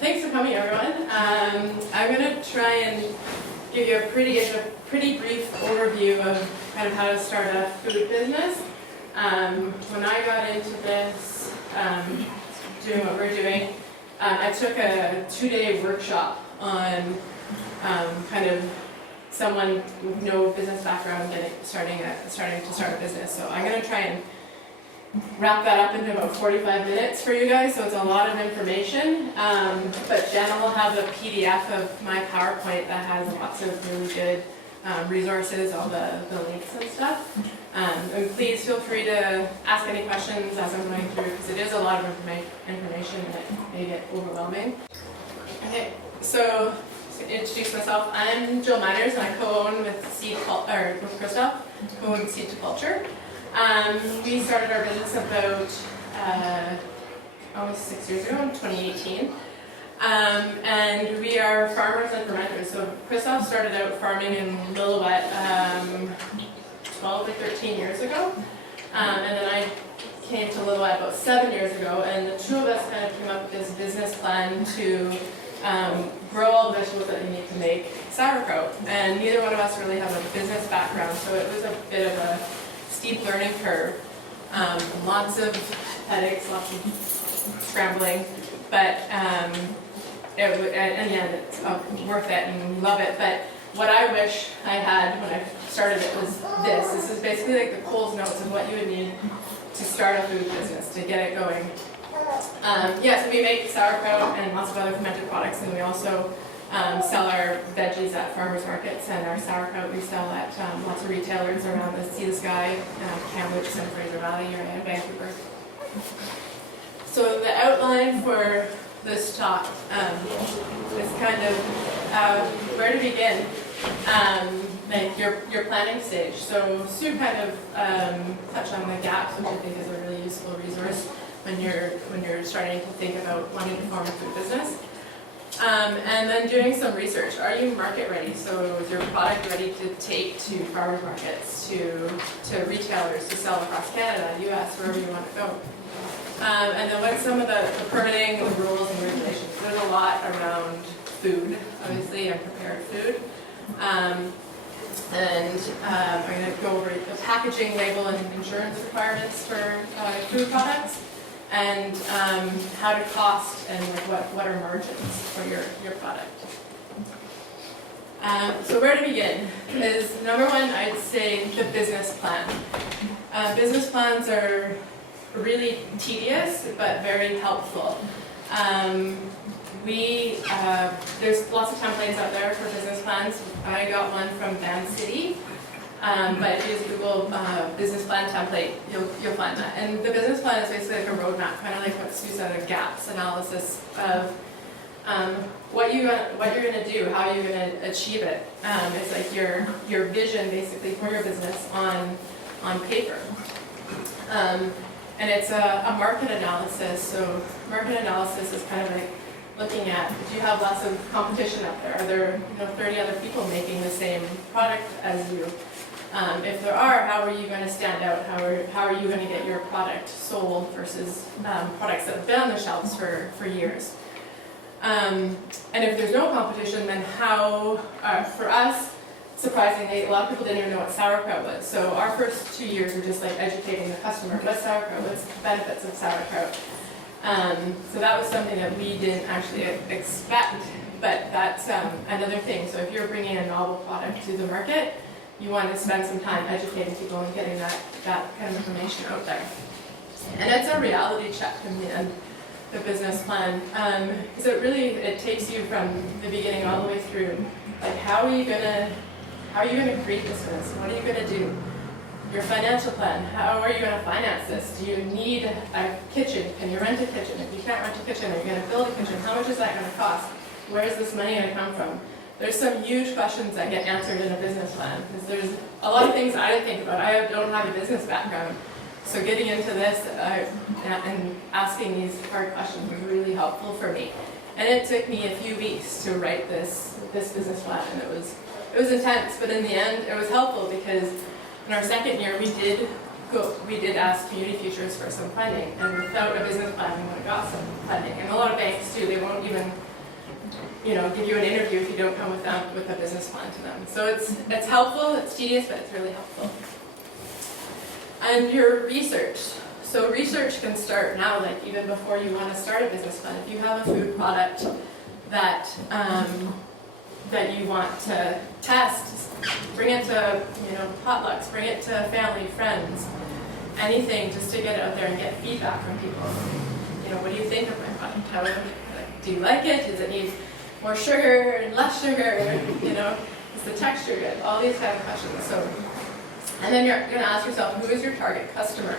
thanks for coming, everyone. I'm going to try and give you a pretty brief overview of kind of how to start a food business. When I got into this, doing what we're doing, I took a 2-day workshop on kind of someone with no business background starting to start a business. So I'm going to try and wrap that up into about 45 minutes for you guys, so it's a lot of information. But Jenna will have a PDF of my PowerPoint that has lots of really good resources, all the links and stuff. And please feel free to ask any questions as I'm going through, because it is a lot of information and it may get overwhelming. Okay, so to introduce myself, I'm Jill Miners and I co-own with Christoph, co-own seedtoculture. We started our business about almost 6 years ago, in 2018. And we are farmers and fermenters. So Christoph started out farming in Lillooet 12 or 13 years ago. And then I came to Lillooet about 7 years ago, and the two of us kind of came up with this business plan to grow all the vegetables that you need to make sauerkraut. And neither one of us really have a business background, so it was a bit of a steep learning curve, lots of headaches, lots of scrambling, but in the end it's worth it and love it. But what I wish I had when I started it was this. This is basically like the Coles notes of what you would need to start a food business, to get it going. So we make sauerkraut and lots of other fermented products, and we also sell our veggies at farmers markets, and our sauerkraut we sell at lots of retailers around the Sea to Sky, Kamloops and Fraser Valley area in Vancouver. So the outline for this talk is kind of where to begin, like your planning stage. So Sue kind of touched on the gaps, which I think is a really useful resource when you're starting to think about wanting to form a food business. And then doing some research. Are you market ready? So is your product ready to take to farmers markets, to retailers, to sell across Canada, US, wherever you want to go? And then what's some of the permitting, the rules and regulations? There's a lot around food, obviously, and prepared food. I'm going to go over the packaging, label, and insurance requirements for food products, and how to cost and what are margins for your product. So where to begin is, number one, I'd say the business plan. Business plans are really tedious but very helpful. There's lots of templates out there for business plans. I got one from Van City. But if you just Google business plan template, you'll find that. And the business plan is basically like a roadmap, kind of like what Sue said, a gaps analysis of what you're going to do, how you're going to achieve it. It's like your vision, basically, for your business on paper. And it's a market analysis. So market analysis is kind of like looking at, do you have lots of competition out there? Are there 30 other people making the same product as you? If there are, how are you going to stand out? How are you going to get your product sold versus products that have been on the shelves for years? And if there's no competition, then how, for us, surprisingly, a lot of people didn't even know what sauerkraut was. So our first 2 years were just like educating the customer. What's sauerkraut? What's the benefits of sauerkraut? So that was something that we didn't actually expect, but that's another thing. So if you're bringing a novel product to the market, you want to spend some time educating people and getting that kind of information out there. And it's a reality check in the end, the business plan, because it takes you from the beginning all the way through. Like, how are you gonna create this business? What are you gonna do? Your financial plan. How are you gonna finance this? Do you need a kitchen? Can you rent a kitchen? If you can't rent a kitchen, are you gonna build a kitchen? How much is that gonna cost? Where is this money gonna come from? There's some huge questions that get answered in a business plan, because there's a lot of things I didn't think about. I don't have a business background, so getting into this and asking these hard questions was really helpful for me. And it took me a few weeks to write this business plan, and it was intense, but in the end it was helpful, because in our second year we did ask Community Futures for some funding, and without a business plan we would have got some funding. And a lot of banks too, they won't even even, give you an interview if you don't come with a business plan to them. So it's helpful, it's tedious, but it's really helpful. And your research. So research can start now, like even before you want to start a business plan. If you have a food product that that you want to test, bring it to potlucks, bring it to family, friends, anything, just to get it out there and get feedback from people. What do you think of my product? Do you like it? Does it need more sugar and less sugar? Is the texture good? All these kind of questions. So, and then you're going to ask yourself, who is your target customer?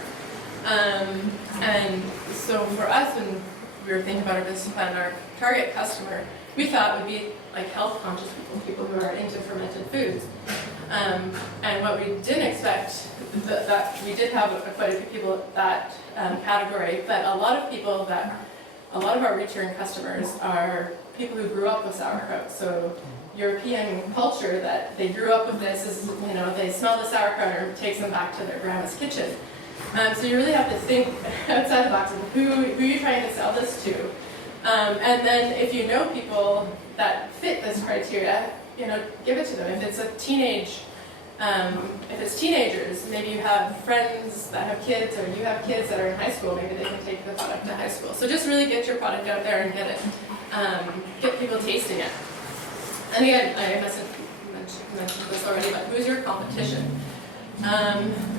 And so for us, when we were thinking about our business plan, our target customer, we thought would be like health conscious people who are into fermented foods. And what we didn't expect, that we did have quite a few people at that category, but a lot of our return customers are people who grew up with sauerkraut. So European culture, that they grew up with this is, they smell the sauerkraut and it takes them back to their grandma's kitchen. So you really have to think outside the box of who are you trying to sell this to. And then if you know people that fit this criteria, give it to them. If it's if it's teenagers, maybe you have friends that have kids, or you have kids that are in high school, maybe they can take the product to high school. So just really get your product out there and get people tasting it. And again, I must have mentioned this already, but who's your competition?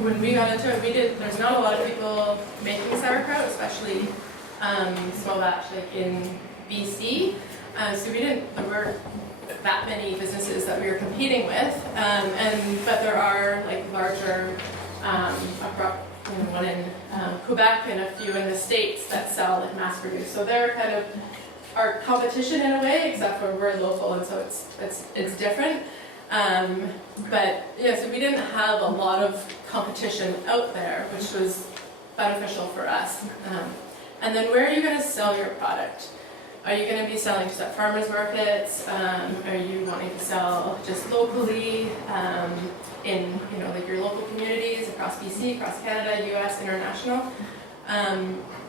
When we got into it, there's not a lot of people making sauerkraut, especially small batch, like in BC. So there weren't that many businesses that we were competing with, but there are like larger, one in Quebec and a few in the States that sell like mass produced. So they're kind of our competition in a way, except for we're local, and so it's different. But yeah, so we didn't have a lot of competition out there, which was beneficial for us. And then where are you going to sell your product? Are you going to be selling just at farmers markets? Are you wanting to sell just locally in like your local communities across BC, across Canada, US, international?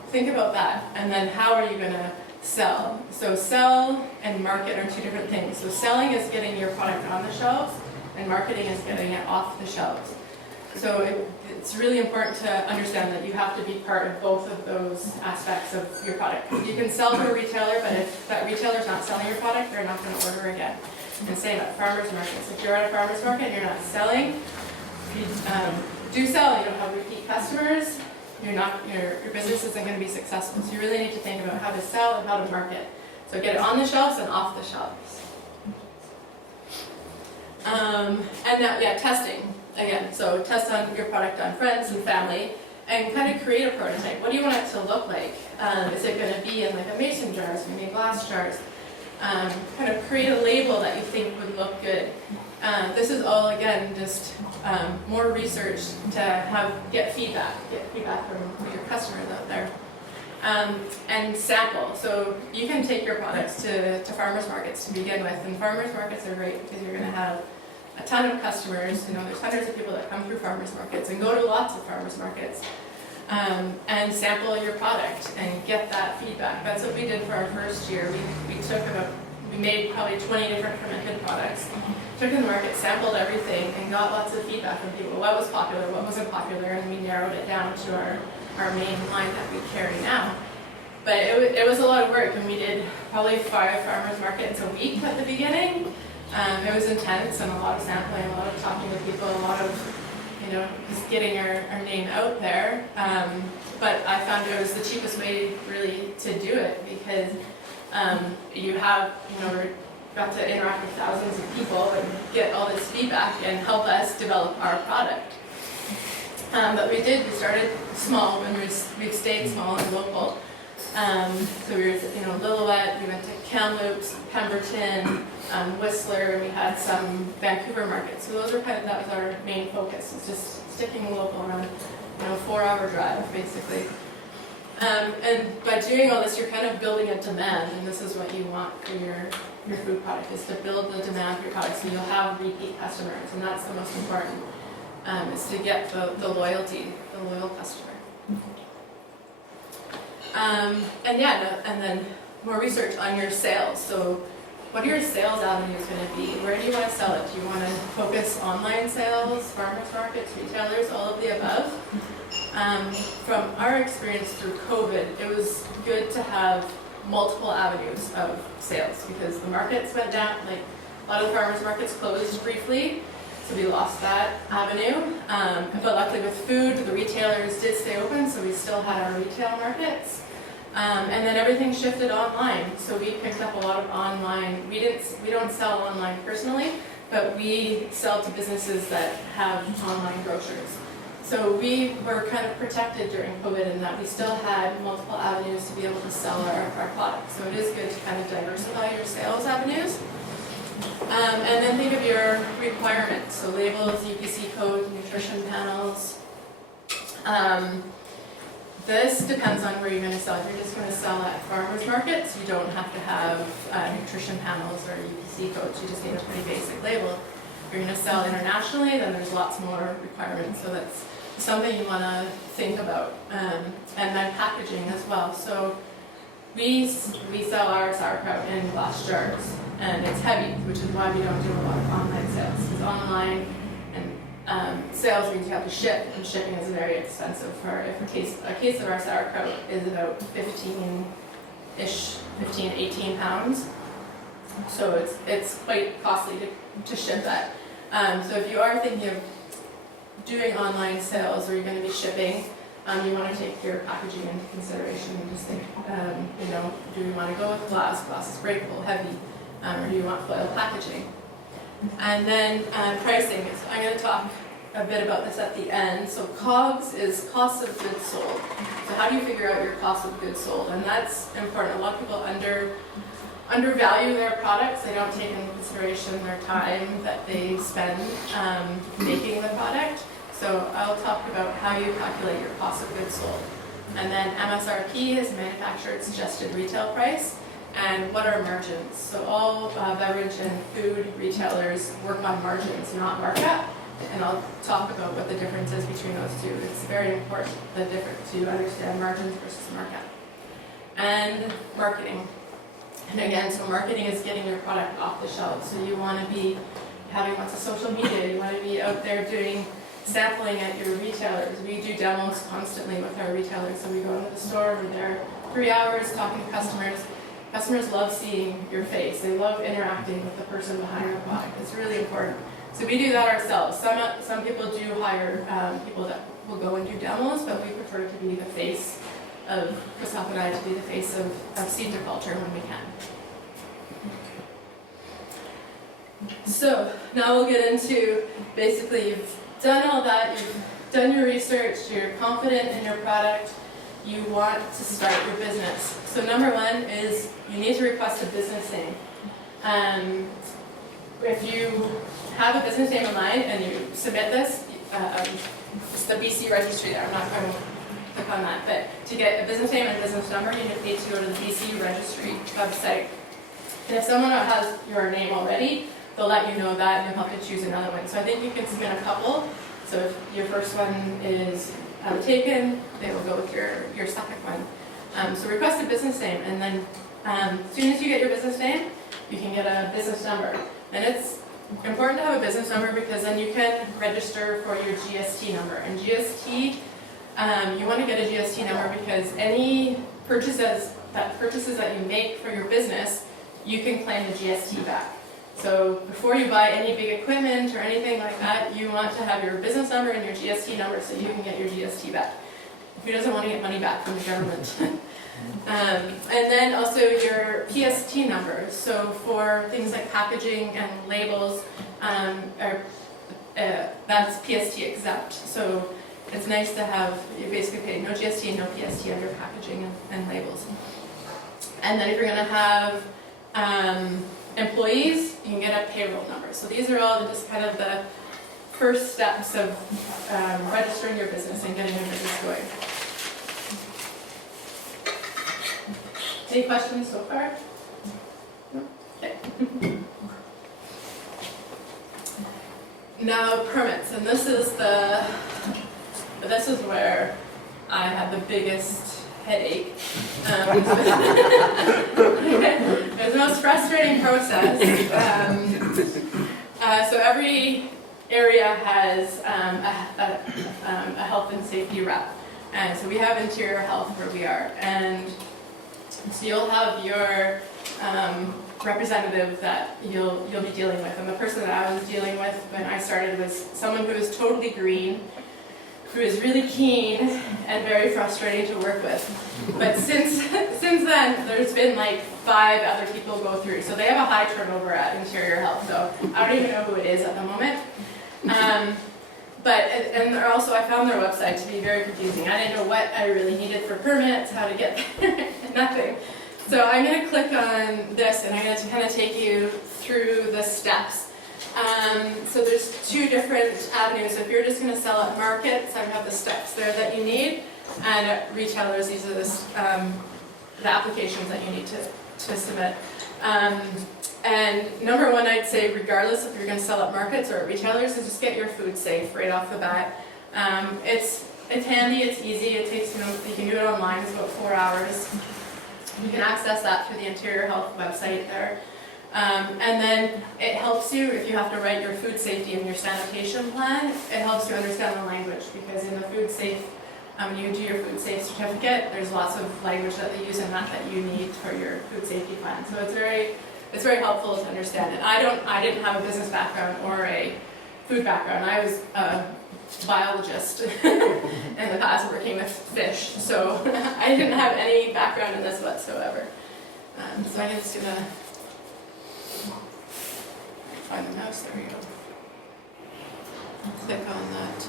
Think about that. And then how are you going to sell? So sell and market are two different things. So selling is getting your product on the shelves, and marketing is getting it off the shelves. So it's really important to understand that you have to be part of both of those aspects of your product. You can sell to a retailer, but if that retailer's not selling your product, they're not going to order again. And same at farmers markets. If you're at a farmers market and you're not selling, you do sell, you don't have repeat customers, your business isn't going to be successful. So you really need to think about how to sell and how to market. So get it on the shelves and off the shelves. And now, testing. Again, so test on your product on friends and family, and kind of create a prototype. What do you want it to look like? Is it going to be in like a mason jar, is it going to be glass jars? Kind of create a label that you think would look good. This is all, again, just more research to get feedback from your customers out there. And sample. So you can take your products to farmers markets to begin with, and farmers markets are great because you're going to have a ton of customers. There's hundreds of people that come through farmers markets and go to lots of farmers markets, and sample your product and get that feedback. That's what we did for our first year. We made probably 20 different fermented products, took it to the market, sampled everything, and got lots of feedback from people. What was popular, what wasn't popular, and we narrowed it down to our main line that we carry now. But it was a lot of work, and we did probably 5 farmers markets a week at the beginning. It was intense, and a lot of sampling, a lot of talking with people, a lot of just getting our name out there. But I found it was the cheapest way really to do it, because you got to interact with thousands of people and get all this feedback and help us develop our product. But we started small, and we've stayed small and local. So we were Lillooet, we went to Kamloops, Pemberton, Whistler, and we had some Vancouver markets. So that was our main focus, was just sticking local around 4-hour drive basically. And by doing all this, you're kind of building a demand, and this is what you want for your food product, is to build the demand for your product so you'll have repeat customers, and that's the most important, is to get the loyalty, the loyal customer. And then more research on your sales. So what are your sales avenues going to be? Where do you want to sell it? Do you want to focus online sales, farmers markets, retailers, all of the above? From our experience through COVID, it was good to have multiple avenues of sales because the markets went down, like a lot of the farmers markets closed briefly, so we lost that avenue. But luckily with food, the retailers did stay open, so we still had our retail markets. And then everything shifted online, so we picked up a lot of online. We don't sell online personally, but we sell to businesses that have online grocers. So we were kind of protected during COVID in that we still had multiple avenues to be able to sell our products. So it is good to kind of diversify your sales avenues. And then think of your requirements, so labels, UPC codes, nutrition panels. This depends on where you're going to sell. If you're just going to sell at farmers markets, you don't have to have nutrition panels or UPC codes. You just need a pretty basic label. If you're going to sell internationally, then there's lots more requirements. So that's something you want to think about. And then packaging as well. So we sell our sauerkraut in glass jars, and it's heavy, which is why we don't do a lot of online sales. Because online sales means you have to ship, and shipping is very expensive. For if a case of our sauerkraut is about 15, 18 pounds. So it's quite costly to ship that. So if you are thinking of doing online sales or you're going to be shipping, you want to take your packaging into consideration and just think, do you want to go with glass? Glass is breakable, heavy, or do you want foil packaging? And then pricing. I'm going to talk a bit about this at the end. So COGS is cost of goods sold. So how do you figure out your cost of goods sold? And that's important. A lot of people undervalue their products. They don't take into consideration their time that they spend making the product. So I'll talk about how you calculate your cost of goods sold. And then MSRP is manufacturer suggested retail price. And what are margins? So all beverage and food retailers work on margins, not markup. And I'll talk about what the difference is between those two. It's very important, the difference, to understand margins versus markup. And marketing. And again, so marketing is getting your product off the shelf. So you want to be having lots of social media. You want to be out there doing sampling at your retailers. We do demos constantly with our retailers. So we go into the store, we're there 3 hours talking to customers. Customers love seeing your face. They love interacting with the person behind the product. It's really important. So we do that ourselves. Some people do hire people that will go and do demos, but we prefer to be the face of, Christophe and I, to be the face of seedtoculture when we can. So now we'll get into, basically you've done all that, you've done your research, you're confident in your product, you want to start your business. So number one is you need to request a business name. If you have a business name online and you submit this, it's the BC registry there. I'm not going to click on that, but to get a business name and a business number, you need to go to the BC registry website. And if someone has your name already, they'll let you know that and they'll help you choose another one. So I think you can submit a couple. So if your first one is taken, they will go with your second one. So request a business name, and then as soon as you get your business name, you can get a business number. And it's important to have a business number because then you can register for your GST number. And GST, you want to get a GST number because any purchases that you make for your business, you can claim the GST back. So before you buy any big equipment or anything like that, you want to have your business number and your GST number so you can get your GST back. Who doesn't want to get money back from the government? And then also your PST number. So for things like packaging and labels, that's PST exempt. So it's nice to have, you basically pay no GST and no PST on your packaging and labels. And then if you're going to have employees, you can get a payroll number. So these are all just kind of the first steps of registering your business and getting your business going. Any questions so far? No? Okay. Now permits, and this is where I had the biggest headache. It was the most frustrating process. So every area has a health and safety rep. And so we have interior health where we are. And so you'll have your representative that you'll be dealing with. And the person that I was dealing with when I started was someone who was totally green, who is really keen and very frustrating to work with. But since then, there's been like 5 other people go through. So they have a high turnover at Interior Health. So I don't even know who it is at the moment. And also I found their website to be very confusing. I didn't know what I really needed for permits, how to get there, nothing. So I'm going to click on this and I'm going to kind of take you through the steps. So there's 2 different avenues. If you're just going to sell at markets, I have the steps there that you need. And at retailers, these are the applications that you need to submit. And number 1, I'd say, regardless if you're going to sell at markets or at retailers, is just get your food safe right off the bat. It's handy, it's easy, it takes, you can do it online, it's about 4 hours. You can access that through the Interior Health website there. And then it helps you, if you have to write your food safety and your sanitation plan, it helps you understand the language, because in the food safe, you do your food safe certificate, there's lots of language that they use in that you need for your food safety plan. So it's very helpful to understand it. I didn't have a business background or a food background. I was a biologist in the past working with fish, so I didn't have any background in this whatsoever. So I'm just gonna find the mouse, there we go. Click on that.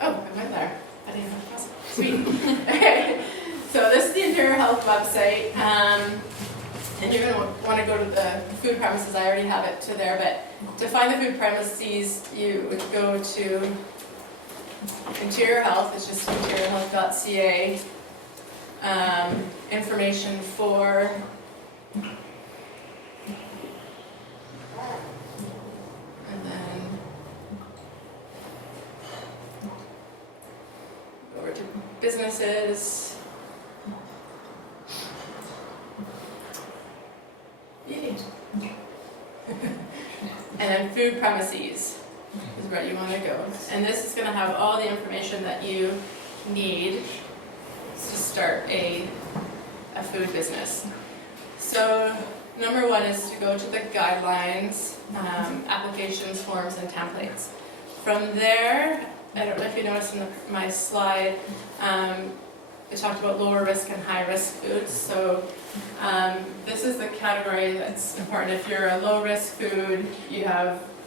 Oh, I went there. I didn't know it was possible. Sweet. Okay. So this is the Interior Health website, and you're going to want to go to the food premises. I already have it to there, but to find the food premises, you would go to Interior Health. It's just interiorhealth.ca. Information for and then go over to businesses. And then food premises is where you want to go. And this is going to have all the information that you need to start a food business. So number 1 is to go to the guidelines, applications, forms, and templates. From there, I don't know if you noticed in my slide, I talked about lower risk and high risk foods. So this is the category that's important. If you're a low risk food,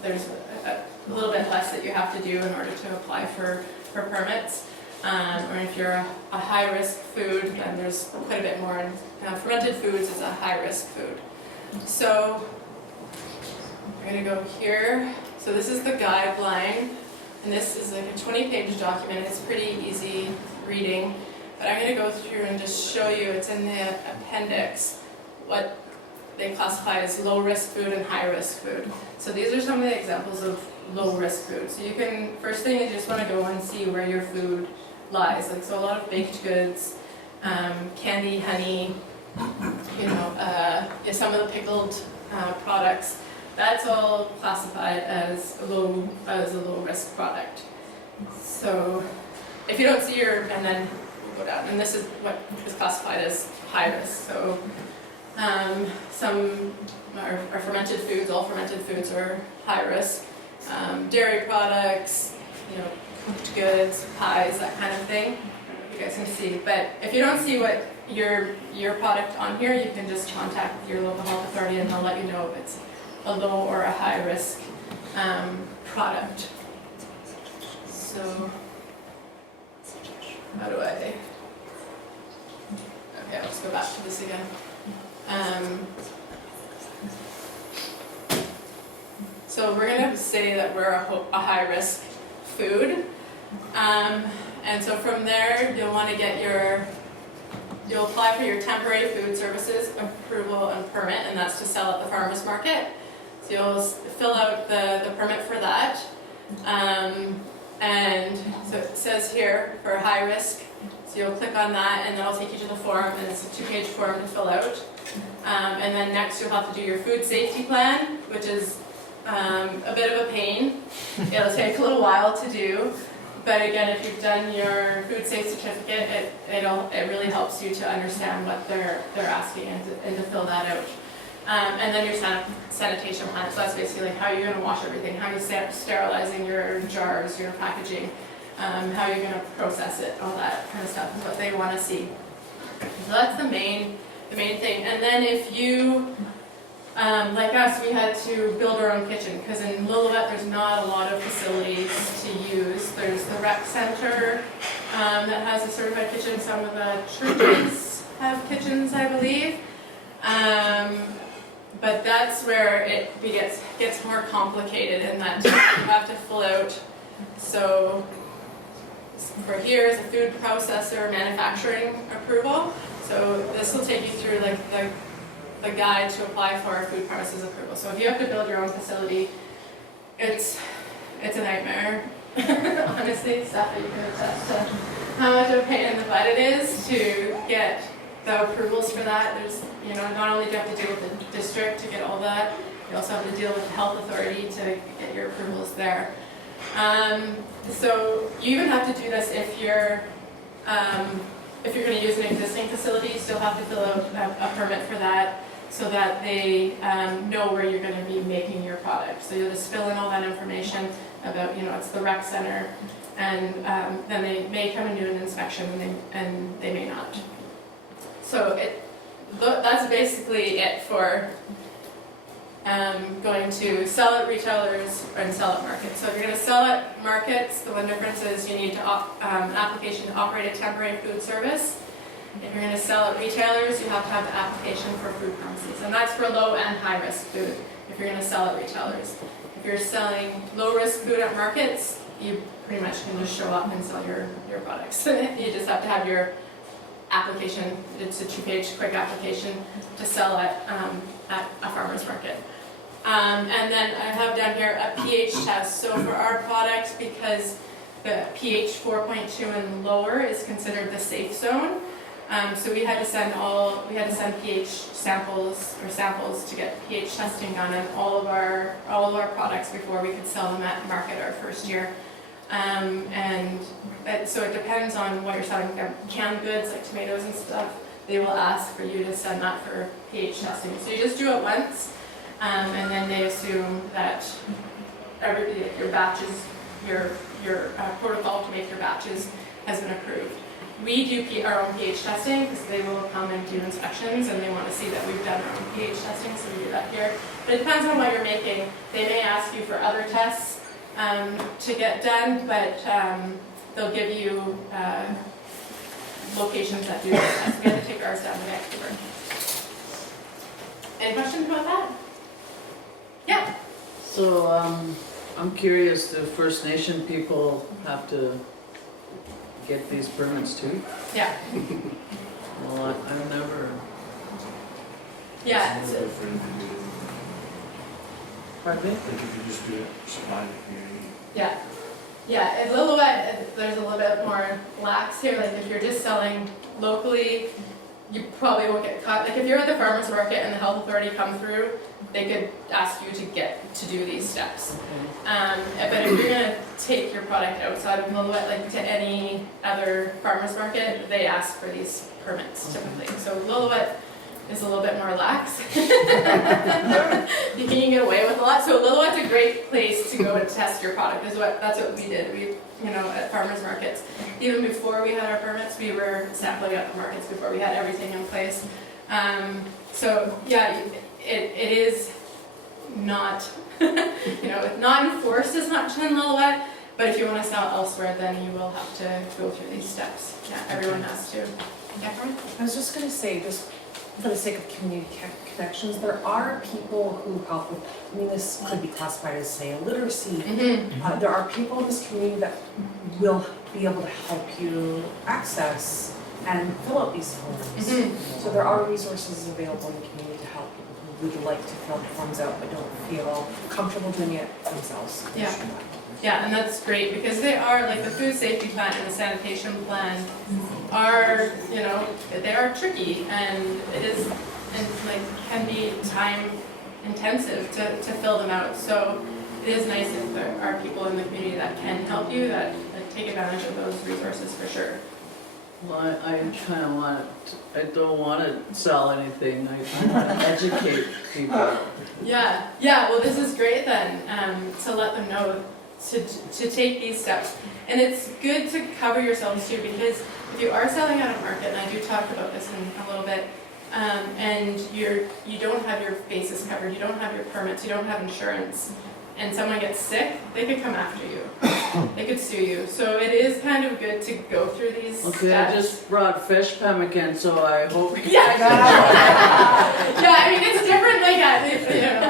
there's a little bit less that you have to do in order to apply for permits. Or if you're a high risk food, then there's quite a bit more. Fermented foods is a high risk food. So I'm going to go here. So this is the guideline, and this is like a 20-page document. It's pretty easy reading. But I'm going to go through and just show you, it's in the appendix, what they classify as low-risk food and high-risk food. So these are some of the examples of low-risk food. So you can, first thing, you just want to go and see where your food lies. Like, so a lot of baked goods, candy, honey, some of the pickled products, that's all classified as a low-risk product. So if you don't see and then go down, and this is what is classified as high risk. So some are fermented foods. All fermented foods are high risk. Dairy products, cooked goods, pies, that kind of thing. I don't know if you guys can see, but if you don't see what your product on here, you can just contact your local health authority and they'll let you know if it's a low or a high risk product. So how do I? Okay, let's go back to this again. So we're going to say that we're a high-risk food. And so from there, you'll want to get you'll apply for your temporary food services approval and permit, and that's to sell at the farmer's market. So you'll fill out the permit for that. And so it says here for high risk, so you'll click on that and that'll take you to the form, and it's a 2-page form to fill out. And then next you'll have to do your food safety plan, which is a bit of a pain. It'll take a little while to do, but again, if you've done your food safety certificate, it really helps you to understand what they're asking and to fill that out. And then your sanitation plan, so that's basically like how you're going to wash everything, how you're sterilizing your jars, your packaging, how you're going to process it, all that kind of stuff is what they want to see. So that's the main thing. And then if you, like us, we had to build our own kitchen, because in Lillooet there's not a lot of facilities to use. There's the rec center that has a certified kitchen. Some of the churches have kitchens, I believe. But that's where it gets more complicated in that you have to fill out. So for here is a food processor manufacturing approval. So this will take you through like the guide to apply for a food premises approval. So if you have to build your own facility, it's a nightmare. Honestly, stuff that you can attest to how much of a pain in the butt it is to get the approvals for that. There's, not only do you have to deal with the district to get all that, you also have to deal with the health authority to get your approvals there. So you even have to do this if you're going to use an existing facility. You still have to fill out a permit for that, so that they know where you're going to be making your product. So you'll just fill in all that information about, it's the rec center, and then they may come and do an inspection, and they may not. So that's basically it for going to sell at retailers and sell at markets. So if you're going to sell at markets, the one difference is you need to an application to operate a temporary food service. If you're going to sell at retailers, you have to have the application for food premises, and that's for low and high risk food. If you're going to sell at retailers, if you're selling low risk food at markets, you pretty much can just show up and sell your products. You just have to have your application. It's a 2-page quick application to sell at a farmer's market. And then I have down here a pH test. So for our product, because the pH 4.2 and lower is considered the safe zone, so we had to send pH samples to get pH testing done on all of our products before we could sell them at market our first year. So it depends on what you're selling. Canned goods like tomatoes and stuff, they will ask for you to send that for pH testing. So you just do it once, and then they assume that your batches, your protocol to make your batches has been approved. We do our own pH testing because they will come and do inspections, and they want to see that we've done our own pH testing, so we do that here. But it depends on what you're making. They may ask you for other tests to get done, but they'll give you locations that do this test. We had to take ours down to Vancouver. Any questions about that? Yeah. So I'm curious, do First Nation people have to get these permits too? Yeah. Well, I've never. Yeah. Pardon me? Like if you just do it, supply the community. Yeah. Yeah, in Lillooet, there's a little bit more lax here. Like if you're just selling locally, you probably won't get caught. Like if you're at the farmer's market and the health authority come through, they could ask you to do these steps. Okay. But if you're gonna take your product outside of Lillooet, like to any other farmer's market, they ask for these permits typically. So Lillooet is a little bit more lax. You can get away with a lot. So Lillooet's a great place to go and test your product. That's what we did. We, at farmers markets, even before we had our permits, we were sampling at the markets before we had everything in place. So yeah, it is not, not enforced as much in Lillooet. But if you want to sell elsewhere, then you will have to go through these steps. Yeah, everyone has to. Yeah, Cameron? I was just going to say, just for the sake of community connections, there are people who help with, this could be classified as, say, illiteracy. Mm-hmm. There are people in this community that will be able to help you access and fill out these forms. Mm-hmm. So there are resources available in the community to help people who would like to fill the forms out but don't feel comfortable doing it themselves. Yeah. Yeah, and that's great because they are, like the food safety plan and the sanitation plan are, you know, they are tricky and it is, and like can be time intensive to fill them out. So it is nice if there are people in the community that can help you, that take advantage of those resources for sure. Well, I kind of want I don't want to sell anything, I want to educate people. Yeah, well this is great then, to let them know to take these steps. And it's good to cover yourselves too, because if you are selling at a market, and I do talk about this in a little bit, and you don't have your bases covered, you don't have your permits, you don't have insurance, and someone gets sick, they could come after you. They could sue you. So it is kind of good to go through these Okay, steps. I just brought fish pemmican, so I hope. Yeah. Yeah, I mean it's different like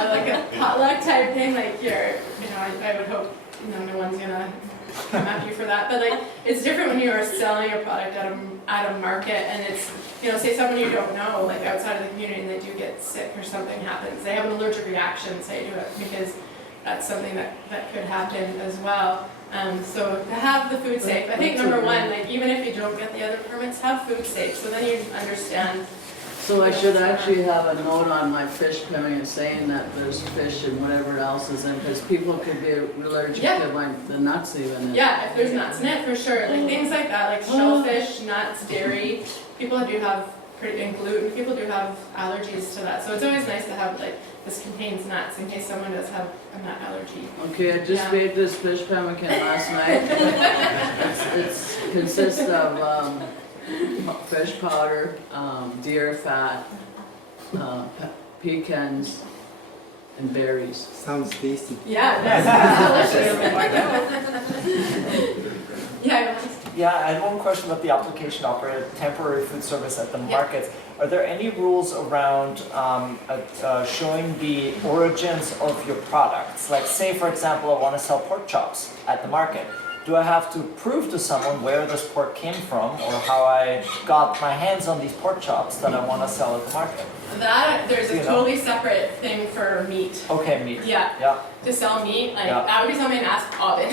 like a potluck type thing, like I would hope, no one's gonna come after you for that. But like it's different when you are selling a product at a market and it's, say someone you don't know, like outside of the community, and they do get sick or something happens. They have an allergic reaction, say, to it, because that's something that could happen as well. So to have the food safe, I think number one, like even if you don't get the other permits, have food safe, so then you understand. So I should actually have a note on my fish pemmican saying that there's fish and whatever else is in, because people could be allergic to the nuts even. Yeah, if there's nuts in it, for sure. Like things like that, like shellfish, nuts, dairy, people do have, and gluten, people do have allergies to that. So it's always nice to have like, this contains nuts in case someone does have a nut allergy. Okay, I just made this fish pemmican last night. It consists of fish powder, deer fat, pecans, and berries. Sounds tasty. Yeah, that's delicious. Yeah, Yeah, I had one question about the application to operate a temporary food service at the markets. Are there any rules around showing the origins of your products? Like say, for example, I want to sell pork chops at the market. Do I have to prove to someone where this pork came from or how I got my hands on these pork chops that I want to sell at the market? that there's a totally separate thing for meat. Okay, meat. Yeah. To sell meat, like that would be something to ask Aubin.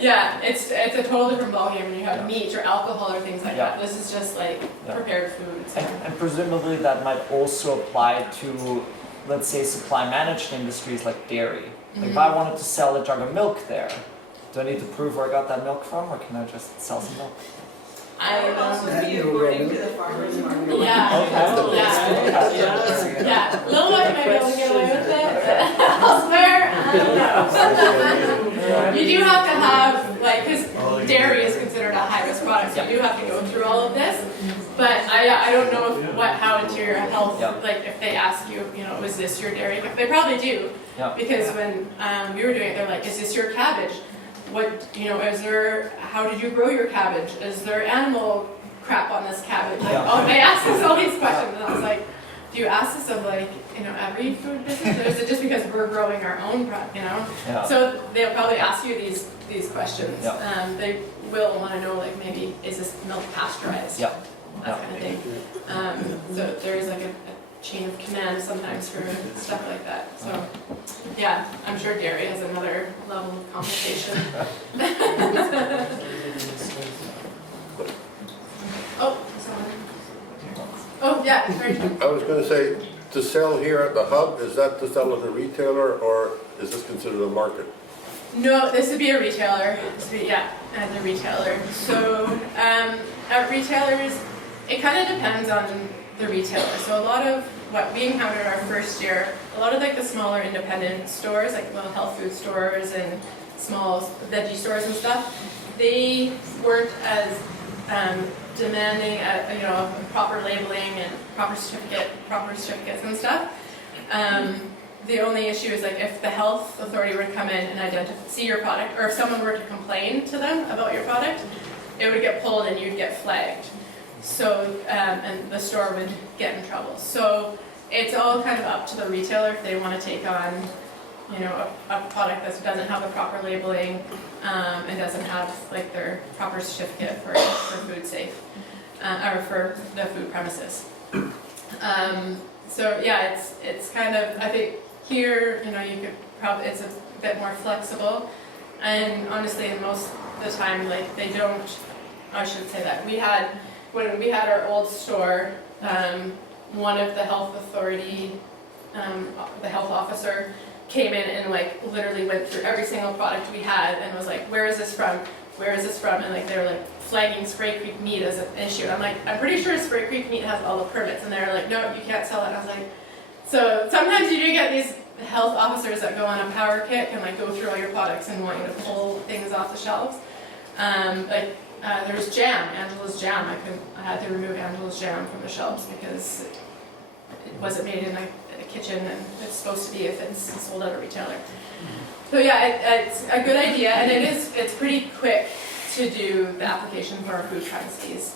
Yeah, it's a total different ballgame when you have meat or alcohol or things like that. This is just like prepared foods. And presumably that might also apply to, let's say, supply managed industries like dairy. Like if I wanted to sell a jug of milk there, do I need to prove where I got that milk from, or can I just sell some milk? I don't know. be according to the farmer's market. Yeah. Little White might be able to get away with it, but elsewhere, I don't know. You do have to have, like, because dairy is considered a high-risk product, so you do have to go through all of this. But I don't know how Interior Health, like, if they ask you, is this your dairy? They probably do, because when we were doing it, they're like, is this your cabbage? How did you grow your cabbage? Is there animal crap on this cabbage? Like, they asked us all these questions, and I was like, do you ask this of like, every food business? Or is it just because we're growing our own product, So they'll probably ask you these questions. They will want to know, like, maybe, is this milk pasteurized? That kind of thing. So there is like a chain of command sometimes for stuff like that. So yeah, I'm sure dairy has another level of complication. Oh yeah, sorry. I was going to say, to sell here at the hub, is that to sell at a retailer, or is this considered a market? No, this would be a retailer. As a retailer. So at retailers, it kind of depends on the retailer. So a lot of what we encountered our first year, a lot of like the smaller independent stores, like little health food stores and small veggie stores and stuff, they weren't as demanding proper labeling and proper certificates and stuff. The only issue is like if the health authority were to come in and see your product, or if someone were to complain to them about your product, it would get pulled and you'd get flagged. So, and the store would get in trouble. So it's all kind of up to the retailer if they want to take on, a product that doesn't have the proper labeling and doesn't have like their proper certificate for food safe or for the food premises. So yeah, it's kind of, I think Here, you know, you could probably, it's a bit more flexible. And honestly, most of the time, like they don't, I shouldn't say that. When we had our old store, one of the health authority, the health officer came in and like literally went through every single product we had and was like, where is this from? Where is this from? And like they were like flagging Spray Creek meat as an issue. And I'm like, I'm pretty sure Spray Creek meat has all the permits. And they're like, no, you can't sell it. And I was like, so sometimes you do get these health officers that go on a power kick and like go through all your products and want you to pull things off the shelves. There was jam, Angela's jam. I had to remove Angela's jam from the shelves because it wasn't made in a kitchen and it's supposed to be if it's sold at a retailer. So yeah, it's a good idea, and it's pretty quick to do the application for our food premises.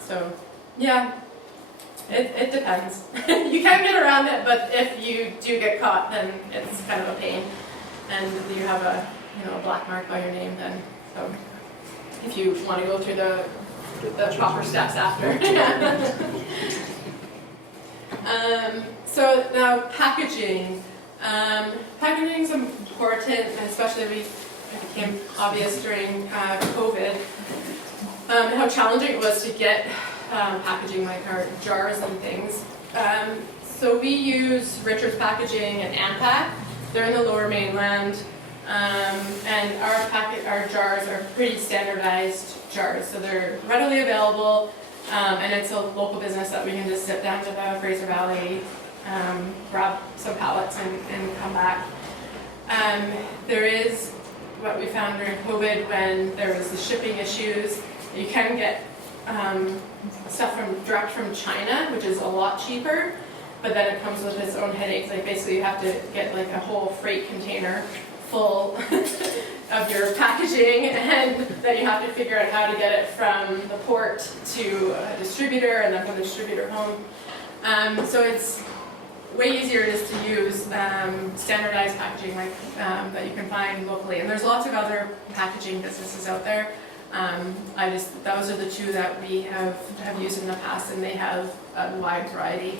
So yeah, it depends. You can get around it, but if you do get caught, then it's kind of a pain, and you have a black mark by your name. Then so if you want to go through the proper steps after. So now packaging. Packaging is important, and especially it became obvious during COVID, how challenging it was to get packaging like our jars and things. So we use Richard's Packaging and Ampac. They're in the Lower Mainland, and our jars are pretty standardized jars, so they're readily available, and it's a local business that we can just sit down to the Fraser Valley, grab some pallets and come back. There is what we found during COVID when there was the shipping issues. You can get stuff direct from China, which is a lot cheaper, but then it comes with its own headaches. Like basically you have to get like a whole freight container full of your packaging, and then you have to figure out how to get it from the port to a distributor and then from the distributor home. So it's way easier it is to use standardized packaging like that you can find locally. And there's lots of other packaging businesses out there. Those are the two that we have used in the past, and they have a wide variety.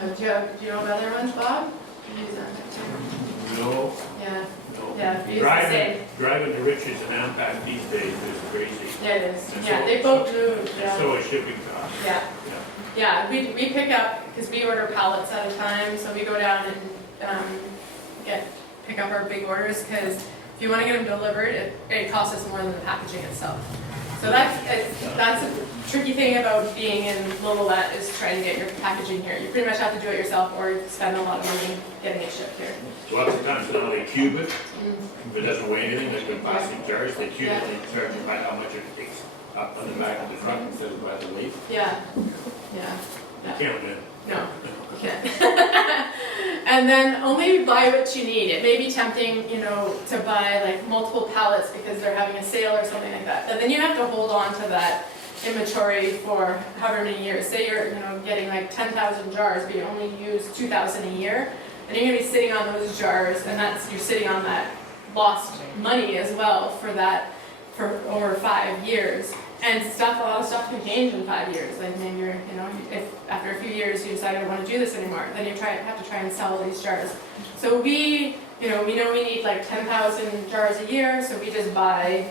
Do you know of other ones, Bob? You use that too? No. Yeah. No. Yeah, we use the same. Driving to Richards and Ampac these days is crazy. Yeah, it is. And Yeah, so- they both moved. And so is shipping costs. Yeah. Yeah. Yeah, we pick up, because we order pallets at a time, so we go down and pick up our big orders, because if you want to get them delivered, it costs us more than the packaging itself. So that's a tricky thing about being in Lillooet, is trying to get your packaging here. You pretty much have to do it yourself or spend a lot of money getting it shipped here. Lots of times now they cube it. If it doesn't weigh anything, like in plastic jars, they cube it, they charge you by how much it takes up on the back of the truck instead of by the weight. Yeah. You can't win. No, you can't. And then only buy what you need. It may be tempting, to buy like multiple pallets because they're having a sale or something like that. But then you have to hold on to that inventory for however many years. Say you're, getting like 10,000 jars, but you only use 2,000 a year, and you're gonna be sitting on those jars, and you're sitting on that lost money as well for over 5 years. And a lot of stuff can change in 5 years. Like maybe if after a few years you decide I don't want to do this anymore, then you have to try and sell these jars. So we know we need like 10,000 jars a year, so we just buy,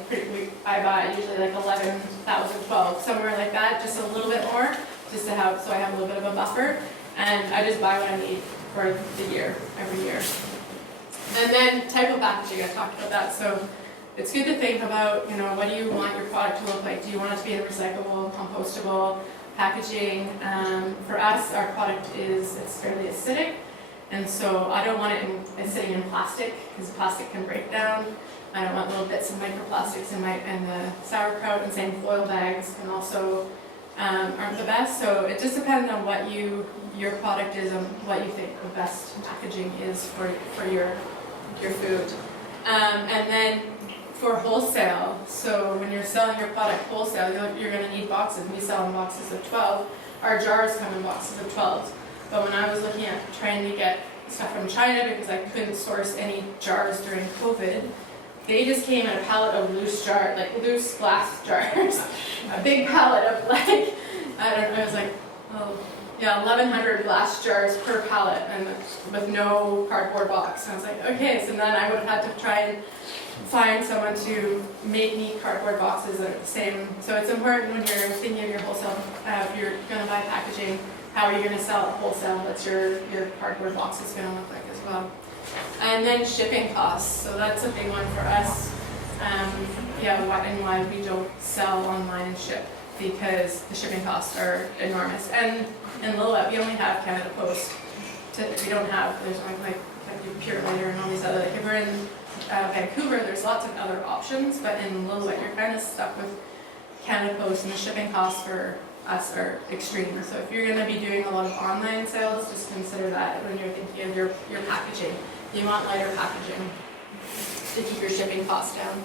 I buy usually like 11,000, 12, somewhere like that, just a little bit more, so I have a little bit of a buffer, and I just buy what I need for the year, every year. And then type of packaging, I talked about that, so it's good to think about, what do you want your product to look like? Do you want it to be in recyclable, compostable packaging? For us, our product it's fairly acidic, and so I don't want it sitting in plastic, because plastic can break down. I don't want little bits of microplastics in the sauerkraut, and same foil bags and also aren't the best. So it just depends on what your product is and what you think the best packaging is for your food. And then for wholesale, so when you're selling your product wholesale, you're going to need boxes. We sell in boxes of 12. Our jars come in boxes of 12. But when I was looking at trying to get stuff from China, because I couldn't source any jars during COVID, they just came in a pallet of loose glass jars. A big pallet of I was like, 1,100 glass jars per pallet, and with no cardboard box. And I was like, okay, so then I would have had to try and find someone to make me cardboard boxes that are the same. So it's important when you're thinking of your wholesale, if you're going to buy packaging, how are you going to sell it wholesale? What's your cardboard boxes going to look like as well? And then shipping costs. So that's a big one for us. Why we don't sell online and ship, because the shipping costs are enormous. And in Lillooet, we only have Canada Post. We don't have, there's like Pure Later and all these other, like if we're in Vancouver, there's lots of other options, but in Lillooet, you're kind of stuck with Canada Post, and the shipping costs for us are extreme. So if you're going to be doing a lot of online sales, just consider that when you're thinking of your packaging. You want lighter packaging to keep your shipping costs down.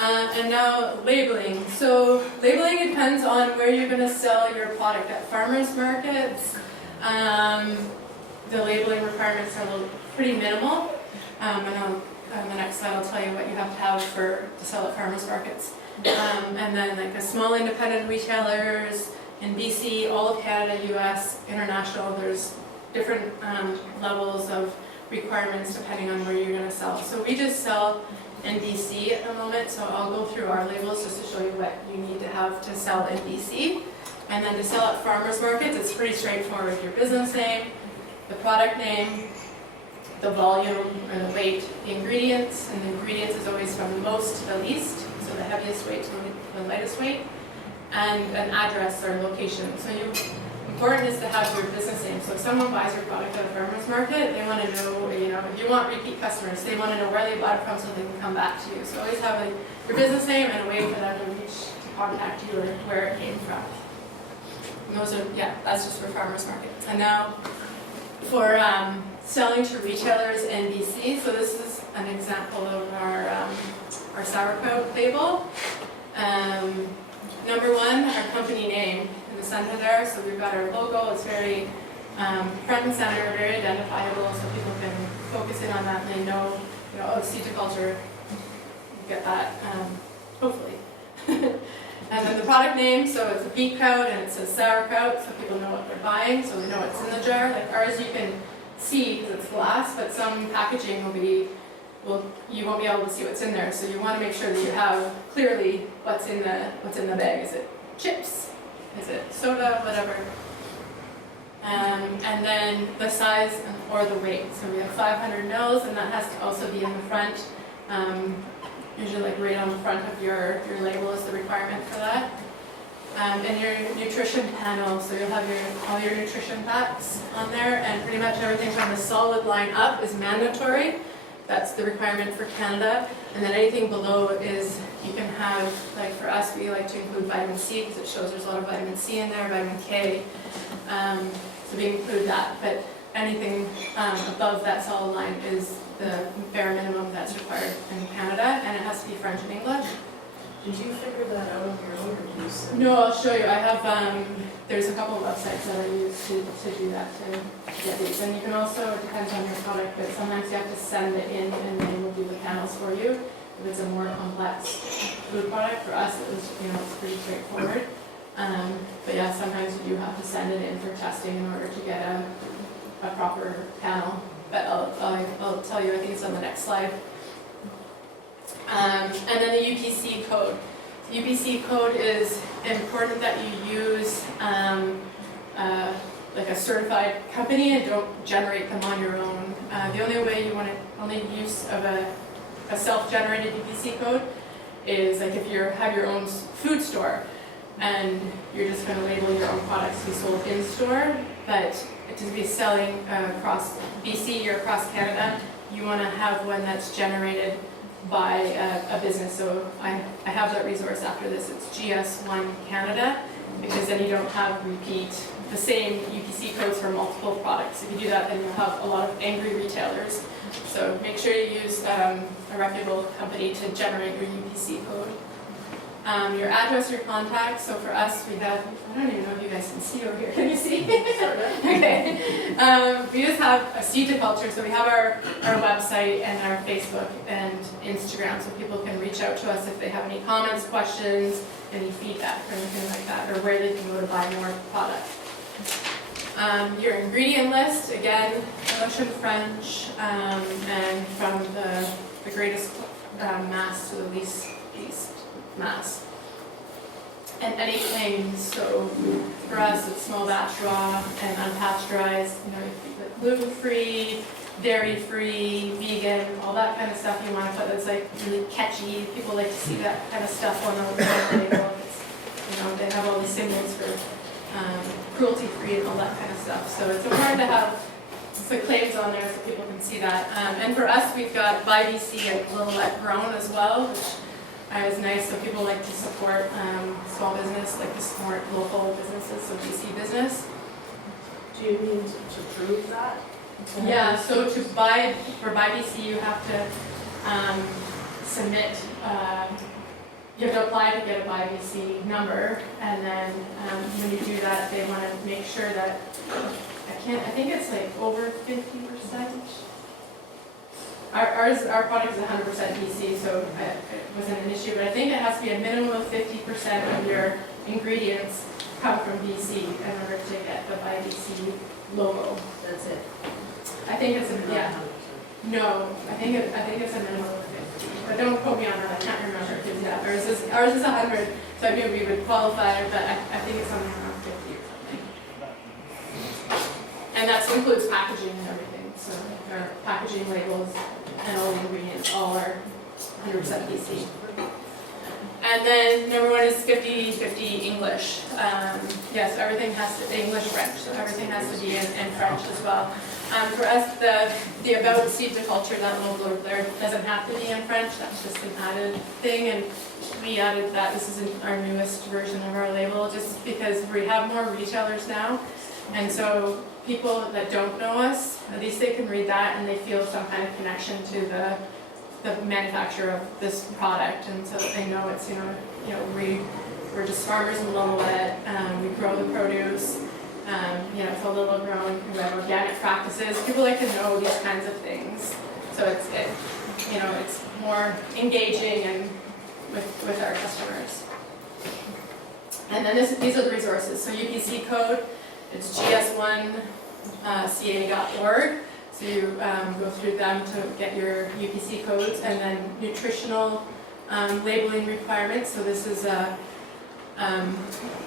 And now labeling. So labeling depends on where you're going to sell your product. At farmers markets, the labeling requirements are pretty minimal. And on the next slide I'll tell you what you have to have to sell at farmers markets. And then like the small independent retailers in BC, all of Canada, US, international, there's different levels of requirements depending on where you're going to sell. So we just sell in BC at the moment, so I'll go through our labels just to show you what you need to have to sell in BC. And then to sell at farmers markets, it's pretty straightforward. Your business name, the product name, the volume or the weight, the ingredients, and the ingredients is always from the most to the least, so the heaviest weight to the lightest weight, and an address or location. So important is to have your business name. So if someone buys your product at a farmer's market, they want to know, if you want repeat customers, they want to know where they bought it from so they can come back to you. So always have your business name and a way for them to contact you or where it came from. And those are, that's just for farmer's markets. And now for selling to retailers in BC. So this is an example of our sauerkraut label. Number one, our company name in the center there. So we've got our logo. It's very front and center, very identifiable, so people can focus in on that and they know, seedtoculture. You get that, hopefully. And then the product name, so it's a beet kraut and it says sauerkraut, so people know what they're buying, so they know what's in the jar. Like ours, you can see because it's glass, but some packaging you won't be able to see what's in there. So you want to make sure that you have clearly what's in the bag. Is it chips? Is it soda? Whatever. And then the size or the weight. So we have 500 mils, and that has to also be in the front. Usually like right on the front of your label is the requirement for that. And your nutrition panel, so you'll have all your nutrition facts on there, and pretty much everything from the solid line up is mandatory. That's the requirement for Canada. And then anything below is, you can have, like for us, we like to include vitamin C because it shows there's a lot of vitamin C in there, vitamin K. So we include that, but anything above that solid line is the bare minimum that's required in Canada, and it has to be French and English. Did you figure that out on your own, or did you send? No, I'll show you. I have, there's a couple of websites that I use to do that, to get these. And you can also, it depends on your product, but sometimes you have to send it in and they will do the panels for you. If it's a more complex food product, for us it was, it's pretty straightforward. But yeah, sometimes you do have to send it in for testing in order to get a proper panel. But I'll tell you, I think it's on the next slide. And then the UPC code. The UPC code is important that you use like a certified company and don't generate them on your own. The only way only use of a self-generated UPC code is like if you have your own food store and you're just going to label your own products to be sold in store, but to be selling across BC or across Canada, you want to have one that's generated by a business. So I have that resource after this. It's GS1 Canada, because then you don't have the same UPC codes for multiple products. If you do that, then you'll have a lot of angry retailers. So make sure you use a reputable company to generate your UPC code. Your address, your contact. So for us, we have, I don't even know if you guys can see over here. Can you see? Okay. We just have a seedtoculture. So we have our website and our Facebook and Instagram, so people can reach out to us if they have any comments, questions, any feedback or anything like that, or where they can go to buy more product. Your ingredient list, again, English and French, and from the greatest mass to the least mass. And anything, so for us it's small batch raw and unpasteurized, gluten-free, dairy-free, vegan, all that kind of stuff you want to put that's like really catchy. People like to see that kind of stuff on the label. It's, they have all these symbols for cruelty-free and all that kind of stuff. So it's important to have the claims on there so people can see that. And for us, we've got by BC and Lillooet grown as well, which is nice. So people like to support small business, like to support local businesses, so BC business. Do you mean to prove that? Yeah, so for by BC, you have to submit, you have to apply to get a by BC number, and then when you do that, they want to make sure that, I think it's like over 50%. Our product is 100% BC, so it wasn't an issue, but I think it has to be a minimum of 50% of your ingredients come from BC in order to get the by BC logo. That's it. I think it's no, I think it's a minimum of 50. But don't quote me on that, I can't remember, because ours is 100, so I knew we would qualify, but I think it's something around 50 or something. And that includes packaging and everything, so our packaging labels and all the ingredients all are 100% BC. And then number one is 50-50 English. Yes, everything has to, English, French, so everything has to be in French as well. For us, the about seed to culture, that little blurb there, doesn't have to be in French, that's just an added thing, and we added that. This is our newest version of our label, just because we have more retailers now, and so people that don't know us, at least they can read that and they feel some kind of connection to the manufacturer of this product, and so that they know it's, we're just farmers in Lillooet, we grow the produce, it's a little grown, we have organic practices. People like to know these kinds of things, so it's more engaging and with our customers. And then these are the resources. So UPC code, it's gs1ca.org. So you go through them to get your UPC codes, and then nutritional labeling requirements. So this is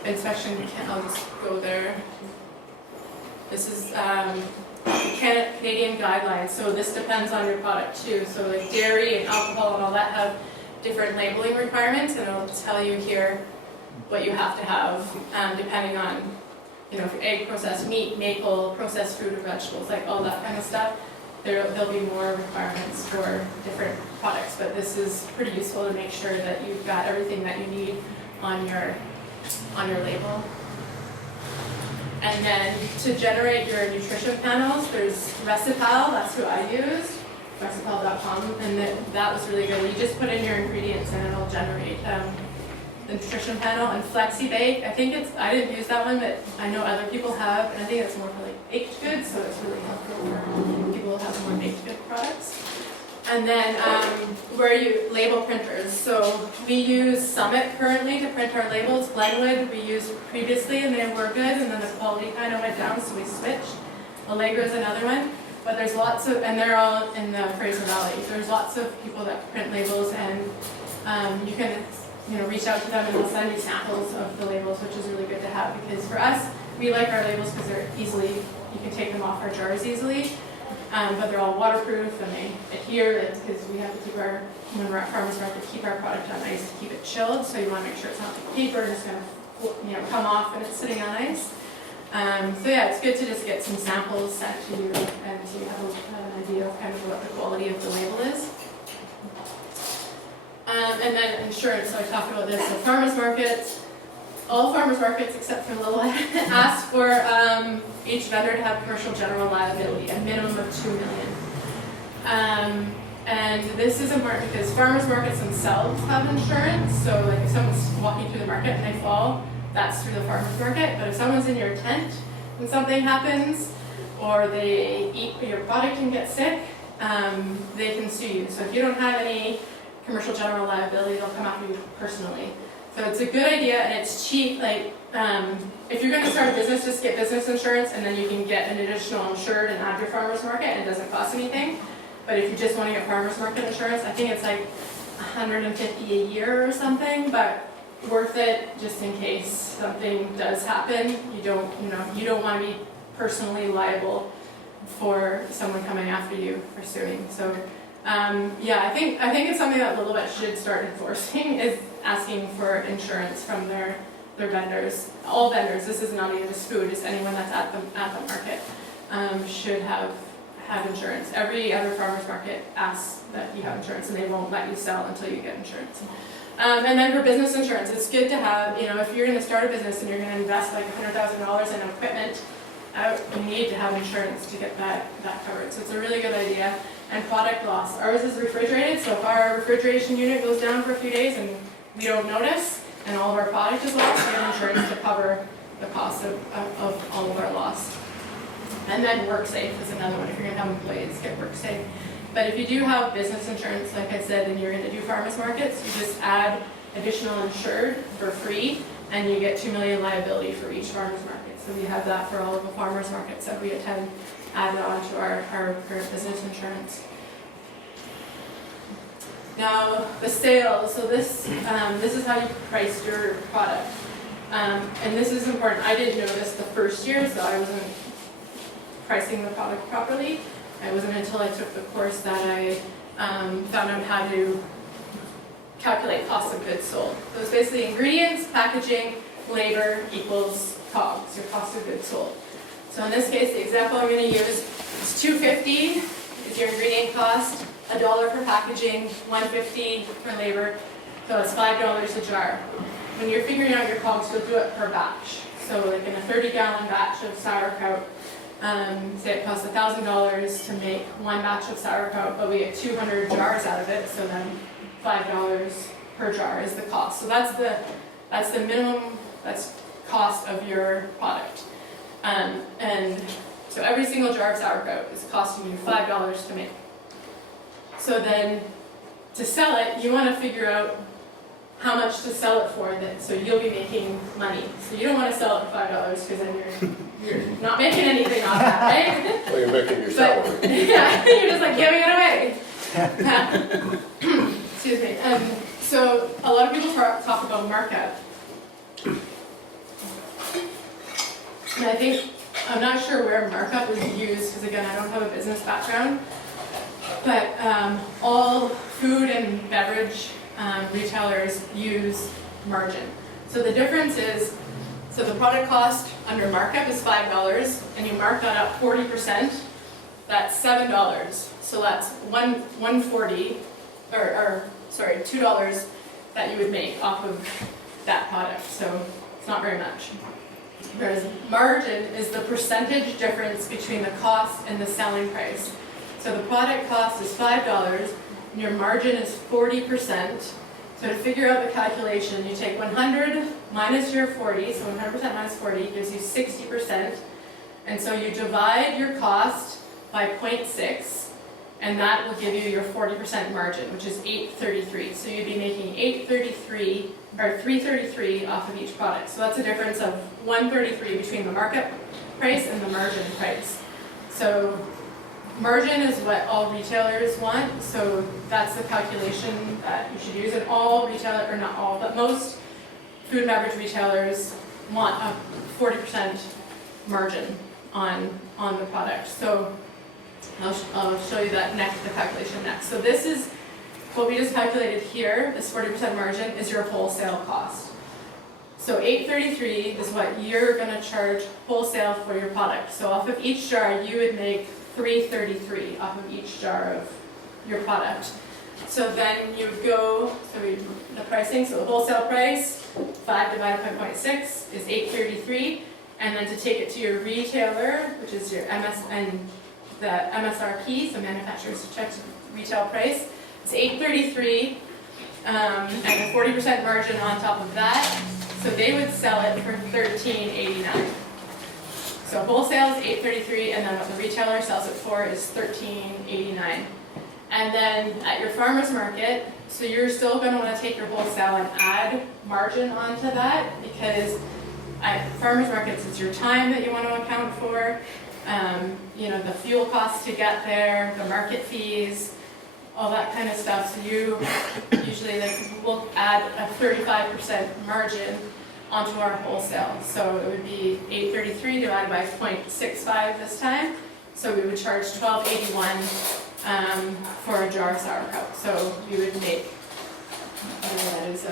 inspection, I'll just go there. This is Canadian guidelines, so this depends on your product too. So like dairy and alcohol and all that have different labeling requirements, and it'll tell you here what you have to have depending on, if egg, processed meat, maple, processed fruit or vegetables, like all that kind of stuff. There'll be more requirements for different products, but this is pretty useful to make sure that you've got everything that you need on your label. And then to generate your nutrition panels, there's Recipal, that's who I used, recipal.com, and that was really good. You just put in your ingredients and it'll generate the nutrition panel. And FlexiBake, I didn't use that one, but I know other people have, and I think it's more for like baked goods, so it's really helpful for people who have more baked good products. And then where you label printers. So we use Summit currently to print our labels. Glenwood we used previously and they were good, and then the quality kind of went down, so we switched. Allegra is another one. But there's lots of, and they're all in the Fraser Valley. There's lots of people that print labels, and you can reach out to them and they'll send you samples of the labels, which is really good to have, because for us, we like our labels because they're you can take them off our jars easily. But they're all waterproof and they adhere, because we have to keep when we're at farmers market, keep our product on ice to keep it chilled. So you want to make sure it's not like paper and it's going to come off when it's sitting on ice. So yeah, it's good to just get some samples sent to you, and so you have an idea of kind of what the quality of the label is. And then insurance, so I talked about this. So farmers markets, all farmers markets except for Lillooet ask for each vendor to have commercial general liability, a minimum of $2 million. And this is important because farmers markets themselves have insurance. So like if someone's walking through the market and they fall, that's through the farmers market. But if someone's in your tent and something happens, or they eat your product and get sick, they can sue you. So if you don't have any commercial general liability, they'll come after you personally. So it's a good idea and it's cheap. Like, if you're going to start a business, just get business insurance and then you can get an additional insured and add your farmer's market and it doesn't cost anything. But if you just want to get farmer's market insurance, I think it's like $150 a year or something, but worth it just in case something does happen. You don't want to be personally liable for someone coming after you for suing. So yeah, I think it's something that Little Bit should start enforcing, is asking for insurance from their vendors. All vendors, this is not even just food, just anyone that's at the market should have insurance. Every other farmer's market asks that you have insurance and they won't let you sell until you get insurance. And then for business insurance, it's good to have, if you're going to start a business and you're going to invest like $100,000 in equipment, you need to have insurance to get that covered. So it's a really good idea. And product loss. Ours is refrigerated, so if our refrigeration unit goes down for a few days and we don't notice, and all of our product is lost, we have insurance to cover the cost of all of our loss. And then WorkSafe is another one. If you're going to have employees, get WorkSafe. But if you do have business insurance, like I said, and you're going to do farmers markets, you just add additional insured for free, and you get $2 million liability for each farmers market. So we have that for all of the farmers markets that we attend, added on to our current business insurance. Now the sales. So this is how you price your product, and this is important. I didn't know this the first year, so I wasn't pricing the product properly. It wasn't until I took the course that I found out how to calculate cost of goods sold. So it's basically ingredients, packaging, labor equals COGS, your cost of goods sold. So in this case, the example I'm going to use is $2.50 is your ingredient cost, $1 for packaging, $1.50 for labor, so it's $5 a jar. When you're figuring out your COGS, you'll do it per batch. So like in a 30-gallon batch of sauerkraut, say it costs $1,000 to make one batch of sauerkraut, but we get 200 jars out of it, so then $5 per jar is the cost. So that's the minimum cost of your product. And so every single jar of sauerkraut is costing you $5 to make. So then to sell it, you want to figure out how much to sell it for, so you'll be making money. So you don't want to sell it for $5 because then you're not making anything off that, right? Well, you're making your salary. Yeah, you're just like giving it away. Excuse me. So a lot of people talk about markup. And I think, I'm not sure where markup is used, because again, I don't have a business background, but all food and beverage retailers use margin. So the difference is, so the product cost under markup is $5, and you mark that up 40%, that's $7. So that's $1.40, or sorry, $2 that you would make off of that product. So it's not very much. Whereas margin is the percentage difference between the cost and the selling price. So the product cost is $5, and your margin is 40%. So to figure out the calculation, you take 100 minus your 40, so 100% minus 40 gives you 60%. And so you divide your cost by 0.6, and that will give you your 40% margin, which is $8.33. So you'd be making $8.33 or $3.33 off of each product. So that's a difference of $1.33 between the market price and the margin price. So margin is what all retailers want, so that's the calculation that you should use. And all retailers, or not all, but most food and beverage retailers want a 40% margin on the product. So I'll show you that the calculation next. So this is what we just calculated here. This 40% margin is your wholesale cost. So $8.33 is what you're going to charge wholesale for your product. So off of each jar, you would make $3.33 off of each jar of your product. So then you would go, the pricing, so the wholesale price, 5 divided by 0.6 is $8.33, and then to take it to your retailer, which is your the MSRP, so manufacturer's checked retail price, it's $8.33, and a 40% margin on top of that, so they would sell it for $13.89. So wholesale is $8.33, and then what the retailer sells it for is $13.89. And then at your farmer's market, so you're still gonna wanna take your wholesale and add margin onto that, because at farmer's markets, it's your time that you wanna account for, you know, the fuel costs to get there, the market fees, all that kind of stuff. So you usually will add a 35% margin onto our wholesale. So it would be $8.33 divided by 0.65 this time. So we would charge $12.81 for a jar of sauerkraut. So we would make, that is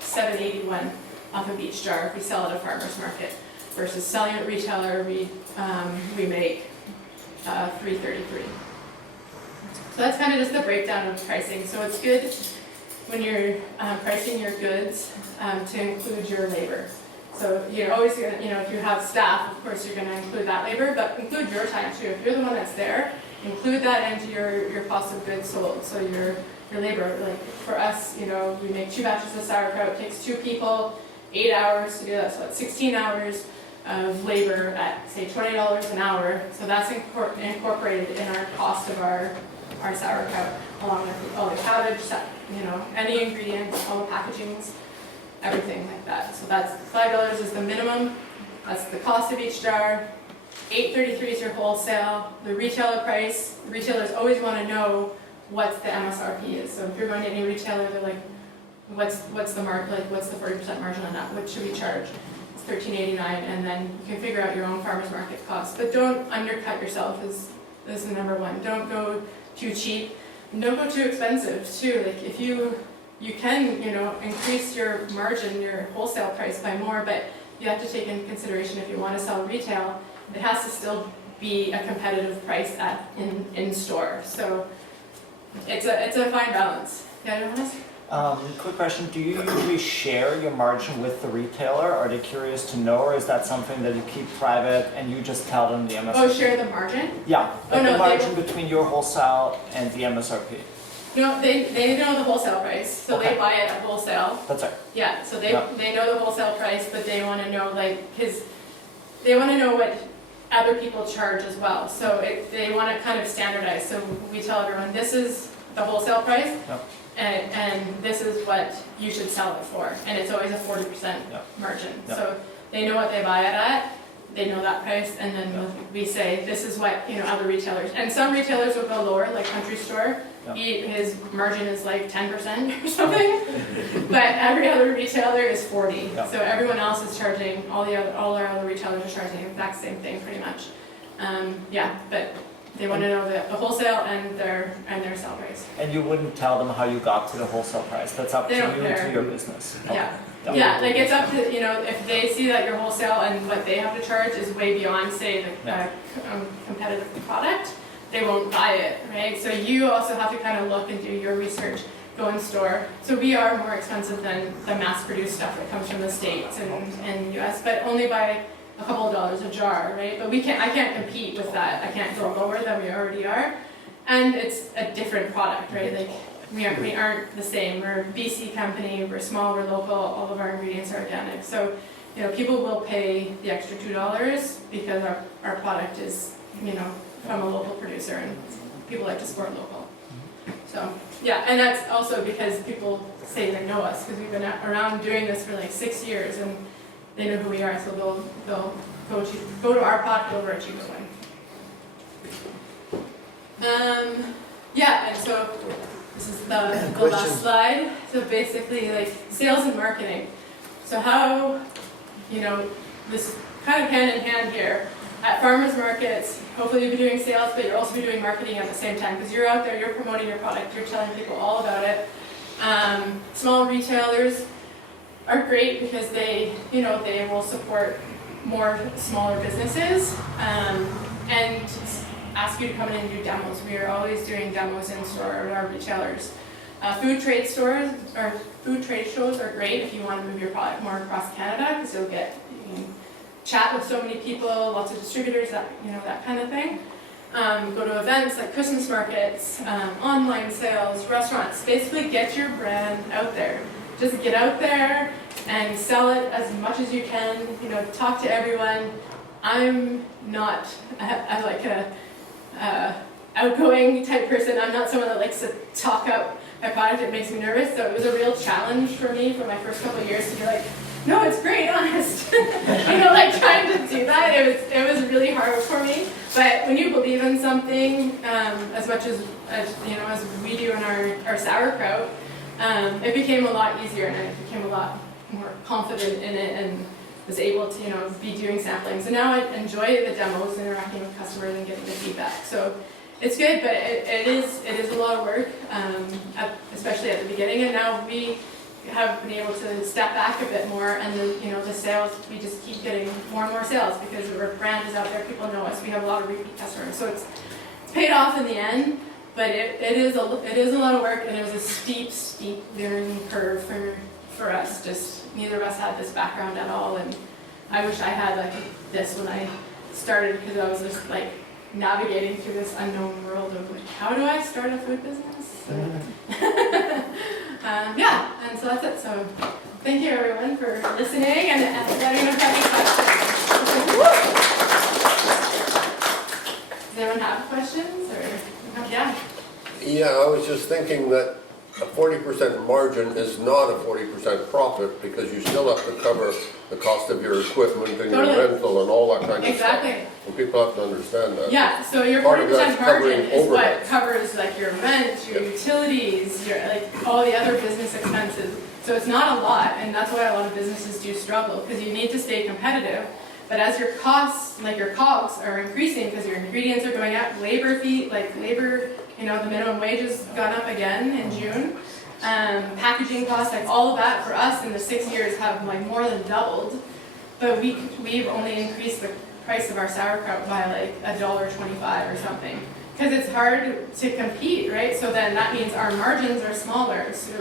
$7.81 off of each jar if we sell at a farmer's market, versus selling at retailer, we make $3.33. So that's kind of just the breakdown of pricing. So it's good when you're pricing your goods to include your labor. So you're always gonna, you know, if you have staff, of course you're gonna include that labor, but include your time too. If you're the one that's there, include that into your cost of goods sold. So your labor, like for us, you know, we make 2 batches of sauerkraut, it takes 2 people, 8 hours to do that, so that's 16 hours of labor at, say, $20 an hour. So that's incorporated in our cost of our sauerkraut, along with all the cabbage, you know, any ingredients, all the packagings, everything like that. So that's $5 is the minimum, that's the cost of each jar. $8.33 is your wholesale. The retailer price, retailers always want to know what the MSRP is. So if you're going to any retailer, they're like, what's the what's the 40% margin on that? What should we charge? It's $13.89, and then you can figure out your own farmer's market cost. But don't undercut yourself is the number one. Don't go too cheap. And don't go too expensive too. Like if you can, you know, increase your margin, your wholesale price by more, but you have to take into consideration if you want to sell retail, it has to still be a competitive price in store. So it's a fine balance. Yeah, Johannes? Quick question, do you usually share your margin with the retailer? Are they curious to know, or is that something that you keep private and you just tell them the MSRP? Oh, share the margin? Yeah, Oh, like no, the margin between your wholesale and the MSRP. No, they know the wholesale price, so Okay. they buy it at wholesale. That's right. Yeah, so they Yeah. they know the wholesale price, but they want to know they want to know what other people charge as well. So they want to kind of standardize. So we tell everyone this is the wholesale price, Yep. and this is what you should sell it for, and it's always a 40% Yep. margin. Yep. So they know what they buy it at. They know that price, and then we say this is what, you know, other retailers, and some retailers will go lower, like Country Store. Yeah. His margin is like 10% or something, but every other retailer is 40. Yeah. So everyone else is charging, all our other retailers are charging the exact same thing pretty much. Yeah, but they want to know the wholesale and their sell price. And you wouldn't tell them how you got to the wholesale price. That's up They to don't you care. and to your business. Okay. Yeah. Yeah. Yeah, like it's up to, you know, if they see that your wholesale and what they have to charge is way beyond, say, the Yeah. competitive product, they won't buy it, right? So you also have to kind of look and do your research, go in store. So we are more expensive than the mass-produced stuff that comes from the States and US, but only by a couple of dollars a jar, right? But I can't compete with that. I can't go lower than we already are. And it's a different product, right? Like we aren't the same. We're a BC company, we're small, we're local, all of our ingredients are organic. So, you know, people will pay the extra $2 because our product is, you know, from a local producer, and people like to support local. So, yeah, and that's also because people say they know us, because we've been around doing this for like 6 years, and they know who we are, so they'll go to our product over a cheaper one. Yeah, and so this is the last slide. So basically, like sales and marketing. So how, you know, this kind of hand in hand here. At farmers markets, hopefully you'll be doing sales, but you'll also be doing marketing at the same time, because you're out there, you're promoting your product, you're telling people all about it. Small retailers are great because they, you know, they will support more smaller businesses and ask you to come in and do demos. We are always doing demos in store at our retailers. Food trade stores or food trade shows are great if you want to move your product more across Canada, because you can chat with so many people, lots of distributors, that, you know, that kind of thing. Go to events like Christmas markets, online sales, restaurants. Basically get your brand out there. Just get out there and sell it as much as you can. You know, talk to everyone. I'm not like outgoing type person. I'm not someone that likes to talk up my product. It makes me nervous. So it was a real challenge for me for my first couple of years to be like, no, it's great, honest. Like trying to do that, it was really hard for me. But when you believe in something, as much as we do in our sauerkraut, it became a lot easier, and I became a lot more confident in it, and was able to be doing sampling. So now I enjoy the demos, interacting with customers, and getting the feedback. So it's good, but it is a lot of work, especially at the beginning. And now we have been able to step back a bit more, and the sales, we just keep getting more and more sales because our brand is out there, people know us, we have a lot of repeat customers, so it's paid off in the end, but it is a lot of work, and it was a steep learning curve for us. Just neither of us had this background at all, and I wish I had like this when I started, because I was just like navigating through this unknown world of like, how do I start a food business? And so that's it. So thank you everyone for listening, and letting me know if you have any questions. Does anyone have questions? Or yeah? Yeah, I was just thinking that a 40% margin is not a 40% profit, because you still have to cover the cost of your equipment and Totally. your rental and all that kind of Exactly. stuff. And people have to understand that. Yeah, so your Part of 40% that's margin covering is what overhead. covers like your rent, your Yeah. utilities, your like all the other business expenses. So it's not a lot, and that's why a lot of businesses do struggle, because you need to stay competitive. But as your costs, like your costs, are increasing because your ingredients are going up, labor, the minimum wage has gone up again in June. Packaging costs, like all of that for us in the 6 years have like more than doubled. But we've only increased the price of our sauerkraut by like $1.25 or something, because it's hard to compete, right? So then that means our margins are smaller. So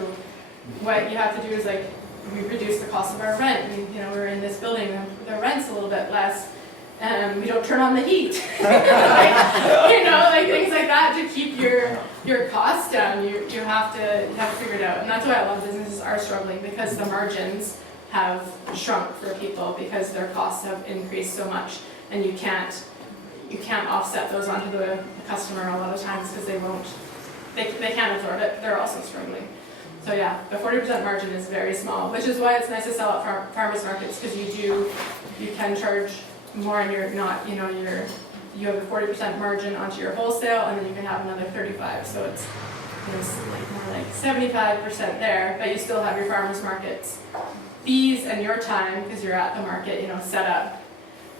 what you have to do is like we reduce the cost of our rent. We're in this building, the rent's a little bit less. We don't turn on the heat, like things like that to keep your costs down. You have to figure it out, and that's why a lot of businesses are struggling, because the margins have shrunk for people because their costs have increased so much, and you can't offset those onto the customer a lot of times because they can't absorb it. They're also struggling. So yeah, the 40% margin is very small, which is why it's nice to sell at farmers markets, because you can charge more, and you're not, you have a 40% margin onto your wholesale, and then you can have another 35. So it's like more like 75% there, but you still have your farmers markets fees and your time, because you're at the market, set up.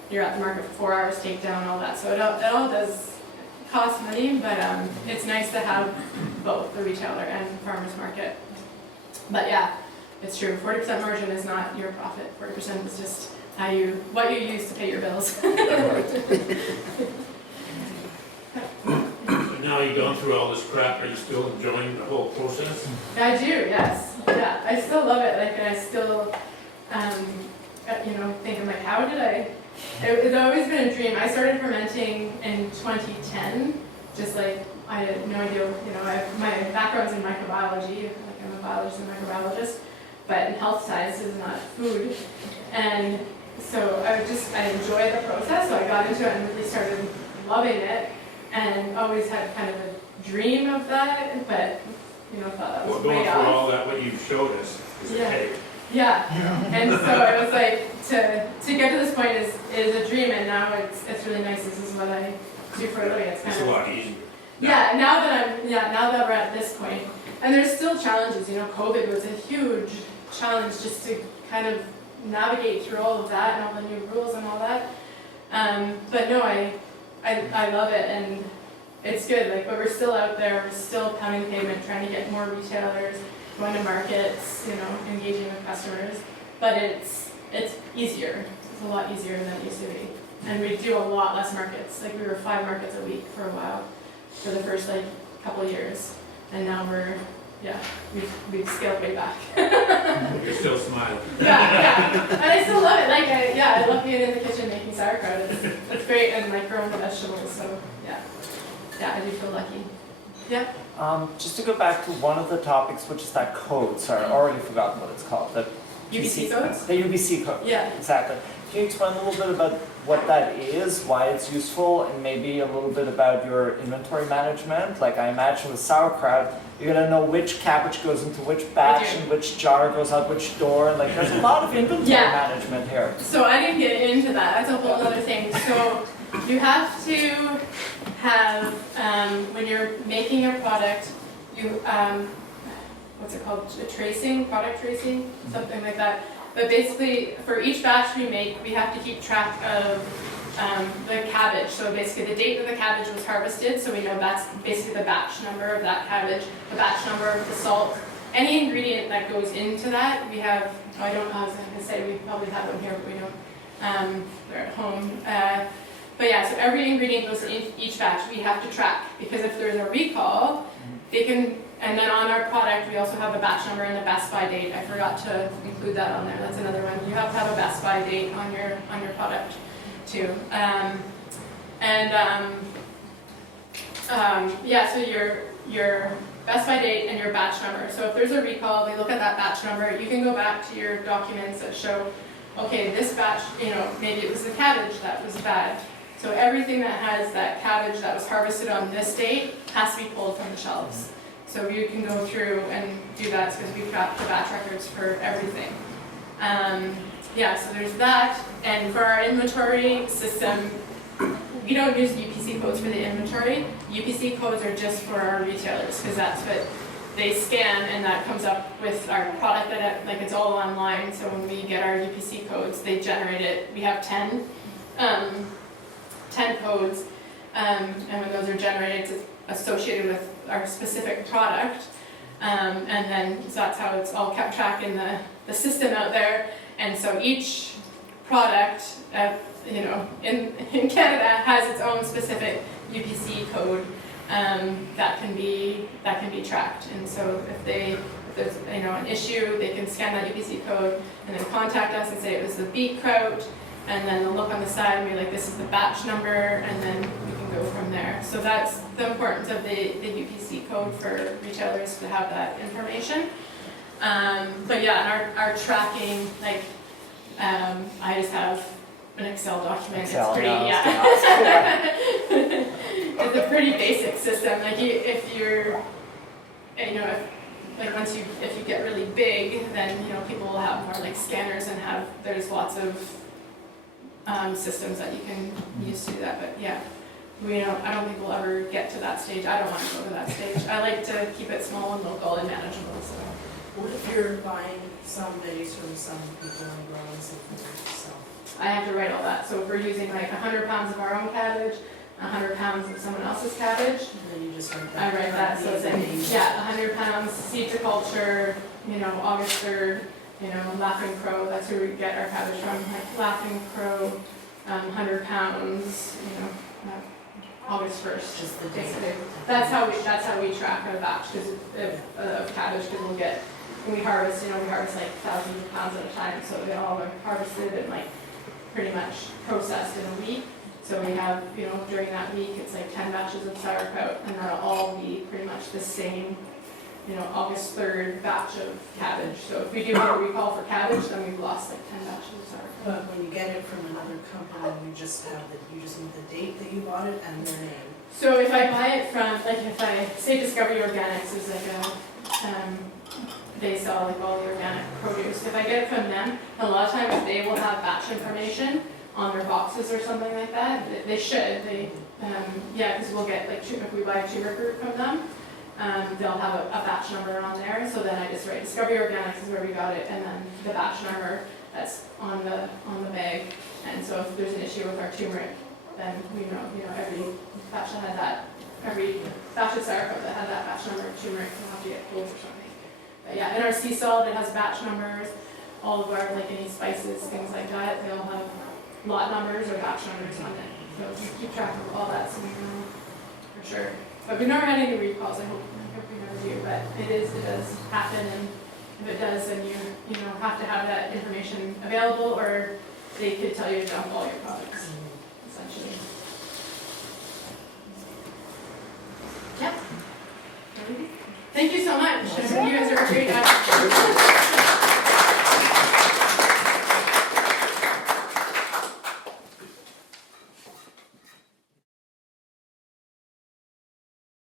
You're at the market for 4 hours, takedown, all that. So it all does cost money, but it's nice to have both the retailer and farmers market. But yeah, it's true. 40% margin is not your profit. 40% is just what you use to pay your bills. Now you've gone through all this crap, are you still enjoying the whole process? I do, yes. Yeah, I still love it. Like, and I still, think I'm like, how did I? It's always been a dream. I started fermenting in 2010. Just like I had no idea. My background's in microbiology. Like I'm a biologist and microbiologist, but in health sciences, not food. And so I enjoy the process. So I got into it and really started loving it, and always had kind of a dream of that, but thought that was Going way through off. all that, what you've showed us is a Yeah. cake. Yeah, and so it was like to get to this point is a dream, and now it's really nice. This is what I do for a living. It's kind It's a lot easier. yeah. Now that we're at this point, and there's still challenges. COVID was a huge challenge just to kind of navigate through all of that and all the new rules and all that. But no, I love it, and it's good. But we're still out there. We're still pounding pavement, trying to get more retailers, going to markets, engaging with customers. But it's easier. It's a lot easier than it used to be. And we do a lot less markets. Like we were 5 markets a week for a while, for the first couple of years. And now we've scaled way back. You're still smiling. Yeah. And I still love it. I love being in the kitchen making sauerkraut. It's great, and growing the vegetables. So yeah, I do feel lucky. Yeah. Just to go back to one of the topics, which is that code. Sorry, I already forgotten what it's called. The UBC codes? The UBC code. Yeah. Exactly. Can you explain a little bit about what that is, why it's useful, and maybe a little bit about your inventory management. Like I imagine with sauerkraut, you gotta know which cabbage goes into which batch and which jar goes out which door. Like there's a lot of inventory management here. So I didn't get into that. That's a whole other thing. So you have to have, when you're making a product, you, what's it called? Product tracing, something like that. But basically, for each batch we make, we have to keep track of the cabbage. So basically the date that the cabbage was harvested, so we know that's basically the batch number of that cabbage, the batch number of the salt. Any ingredient that goes into that, we have, I was going to say we probably have them here, but we don't. They're at home. But yeah, so every ingredient goes in each batch we have to track, because if there's a recall, they can, and then on our product we also have a batch number and a best by date. I forgot to include that on there. That's another one. You have to have a best by date on your product too. Yeah, so your best by date and your batch number. So if there's a recall, they look at that batch number. You can go back to your documents that show, okay, this batch, maybe it was the cabbage that was bad. So everything that has that cabbage that was harvested on this date has to be pulled from the shelves. So you can go through and do that because we track the batch records for everything. Yeah, so there's that. And for our inventory system, we don't use UPC codes for the inventory. UPC codes are just for our retailers because that's what they scan, and that comes up with our product that it's all online. So when we get our UPC codes, they generate it. We have 10 codes, and when those are generated, it's associated with our specific product, and then so that's how it's all kept track in the system out there. And so each product, in Canada has its own specific UPC code that can be tracked. And so if there's an issue, they can scan that UPC code and then contact us and say it was the beet kraut, and then they'll look on the side and be like, this is the batch number, and then we can go from there. So that's the importance of the UPC code for retailers to have that information. But yeah, and our tracking, I just have an Excel document. It's pretty, it's a pretty basic system. If you get really big, then people will have more scanners and there's lots of systems that you can use to do that. But yeah, I don't think we'll ever get to that stage. I don't want to go to that stage. I like to keep it small and local and manageable. So. What if you're buying some veggies from some people and growing something yourself? I have to write all that. So if we're using 100 pounds of our own cabbage, 100 pounds of someone else's cabbage, And then you just write I that. write that. So it's 100 pounds seed-to-culture, August 3rd, Laughing Crow, that's where we get our cabbage from. Laughing Crow, 100 pounds, August 1st. Just the date. Basically. That's how we track our batch of cabbage, because when we harvest, we harvest thousands of pounds at a time, so they all are harvested and pretty much processed in a week. So we have, during that week, it's 10 batches of sauerkraut, and that'll all be pretty much the same, August 3rd batch of cabbage. So if we do have a recall for cabbage, then we've lost 10 batches of sauerkraut. But when you get it from another company, you just need the date that you bought it and their name. So if I buy it from, if I say Discovery Organics is they sell all the organic produce. If I get it from them, a lot of times they will have batch information on their boxes or something like that. They should. Because we'll get if we buy a turmeric root from them, they'll have a batch number on there. So then I just write Discovery Organics is where we got it, and then the batch number that's on the bag. And so if there's an issue with our turmeric, then we know every batch that had that, every batch of sauerkraut that had that batch number of turmeric will have to get pulled or something. But yeah, in our sea salt, it has batch numbers. All of our any spices, things like that, they all have lot numbers or batch numbers on it. So we keep track of all that, so we know for sure. But we've never had any recalls. I hope we never do. But it does happen, and if it does, then you have to have that information available, or they could tell you to dump all your products, essentially. Yeah. Thank you so much. You guys are great.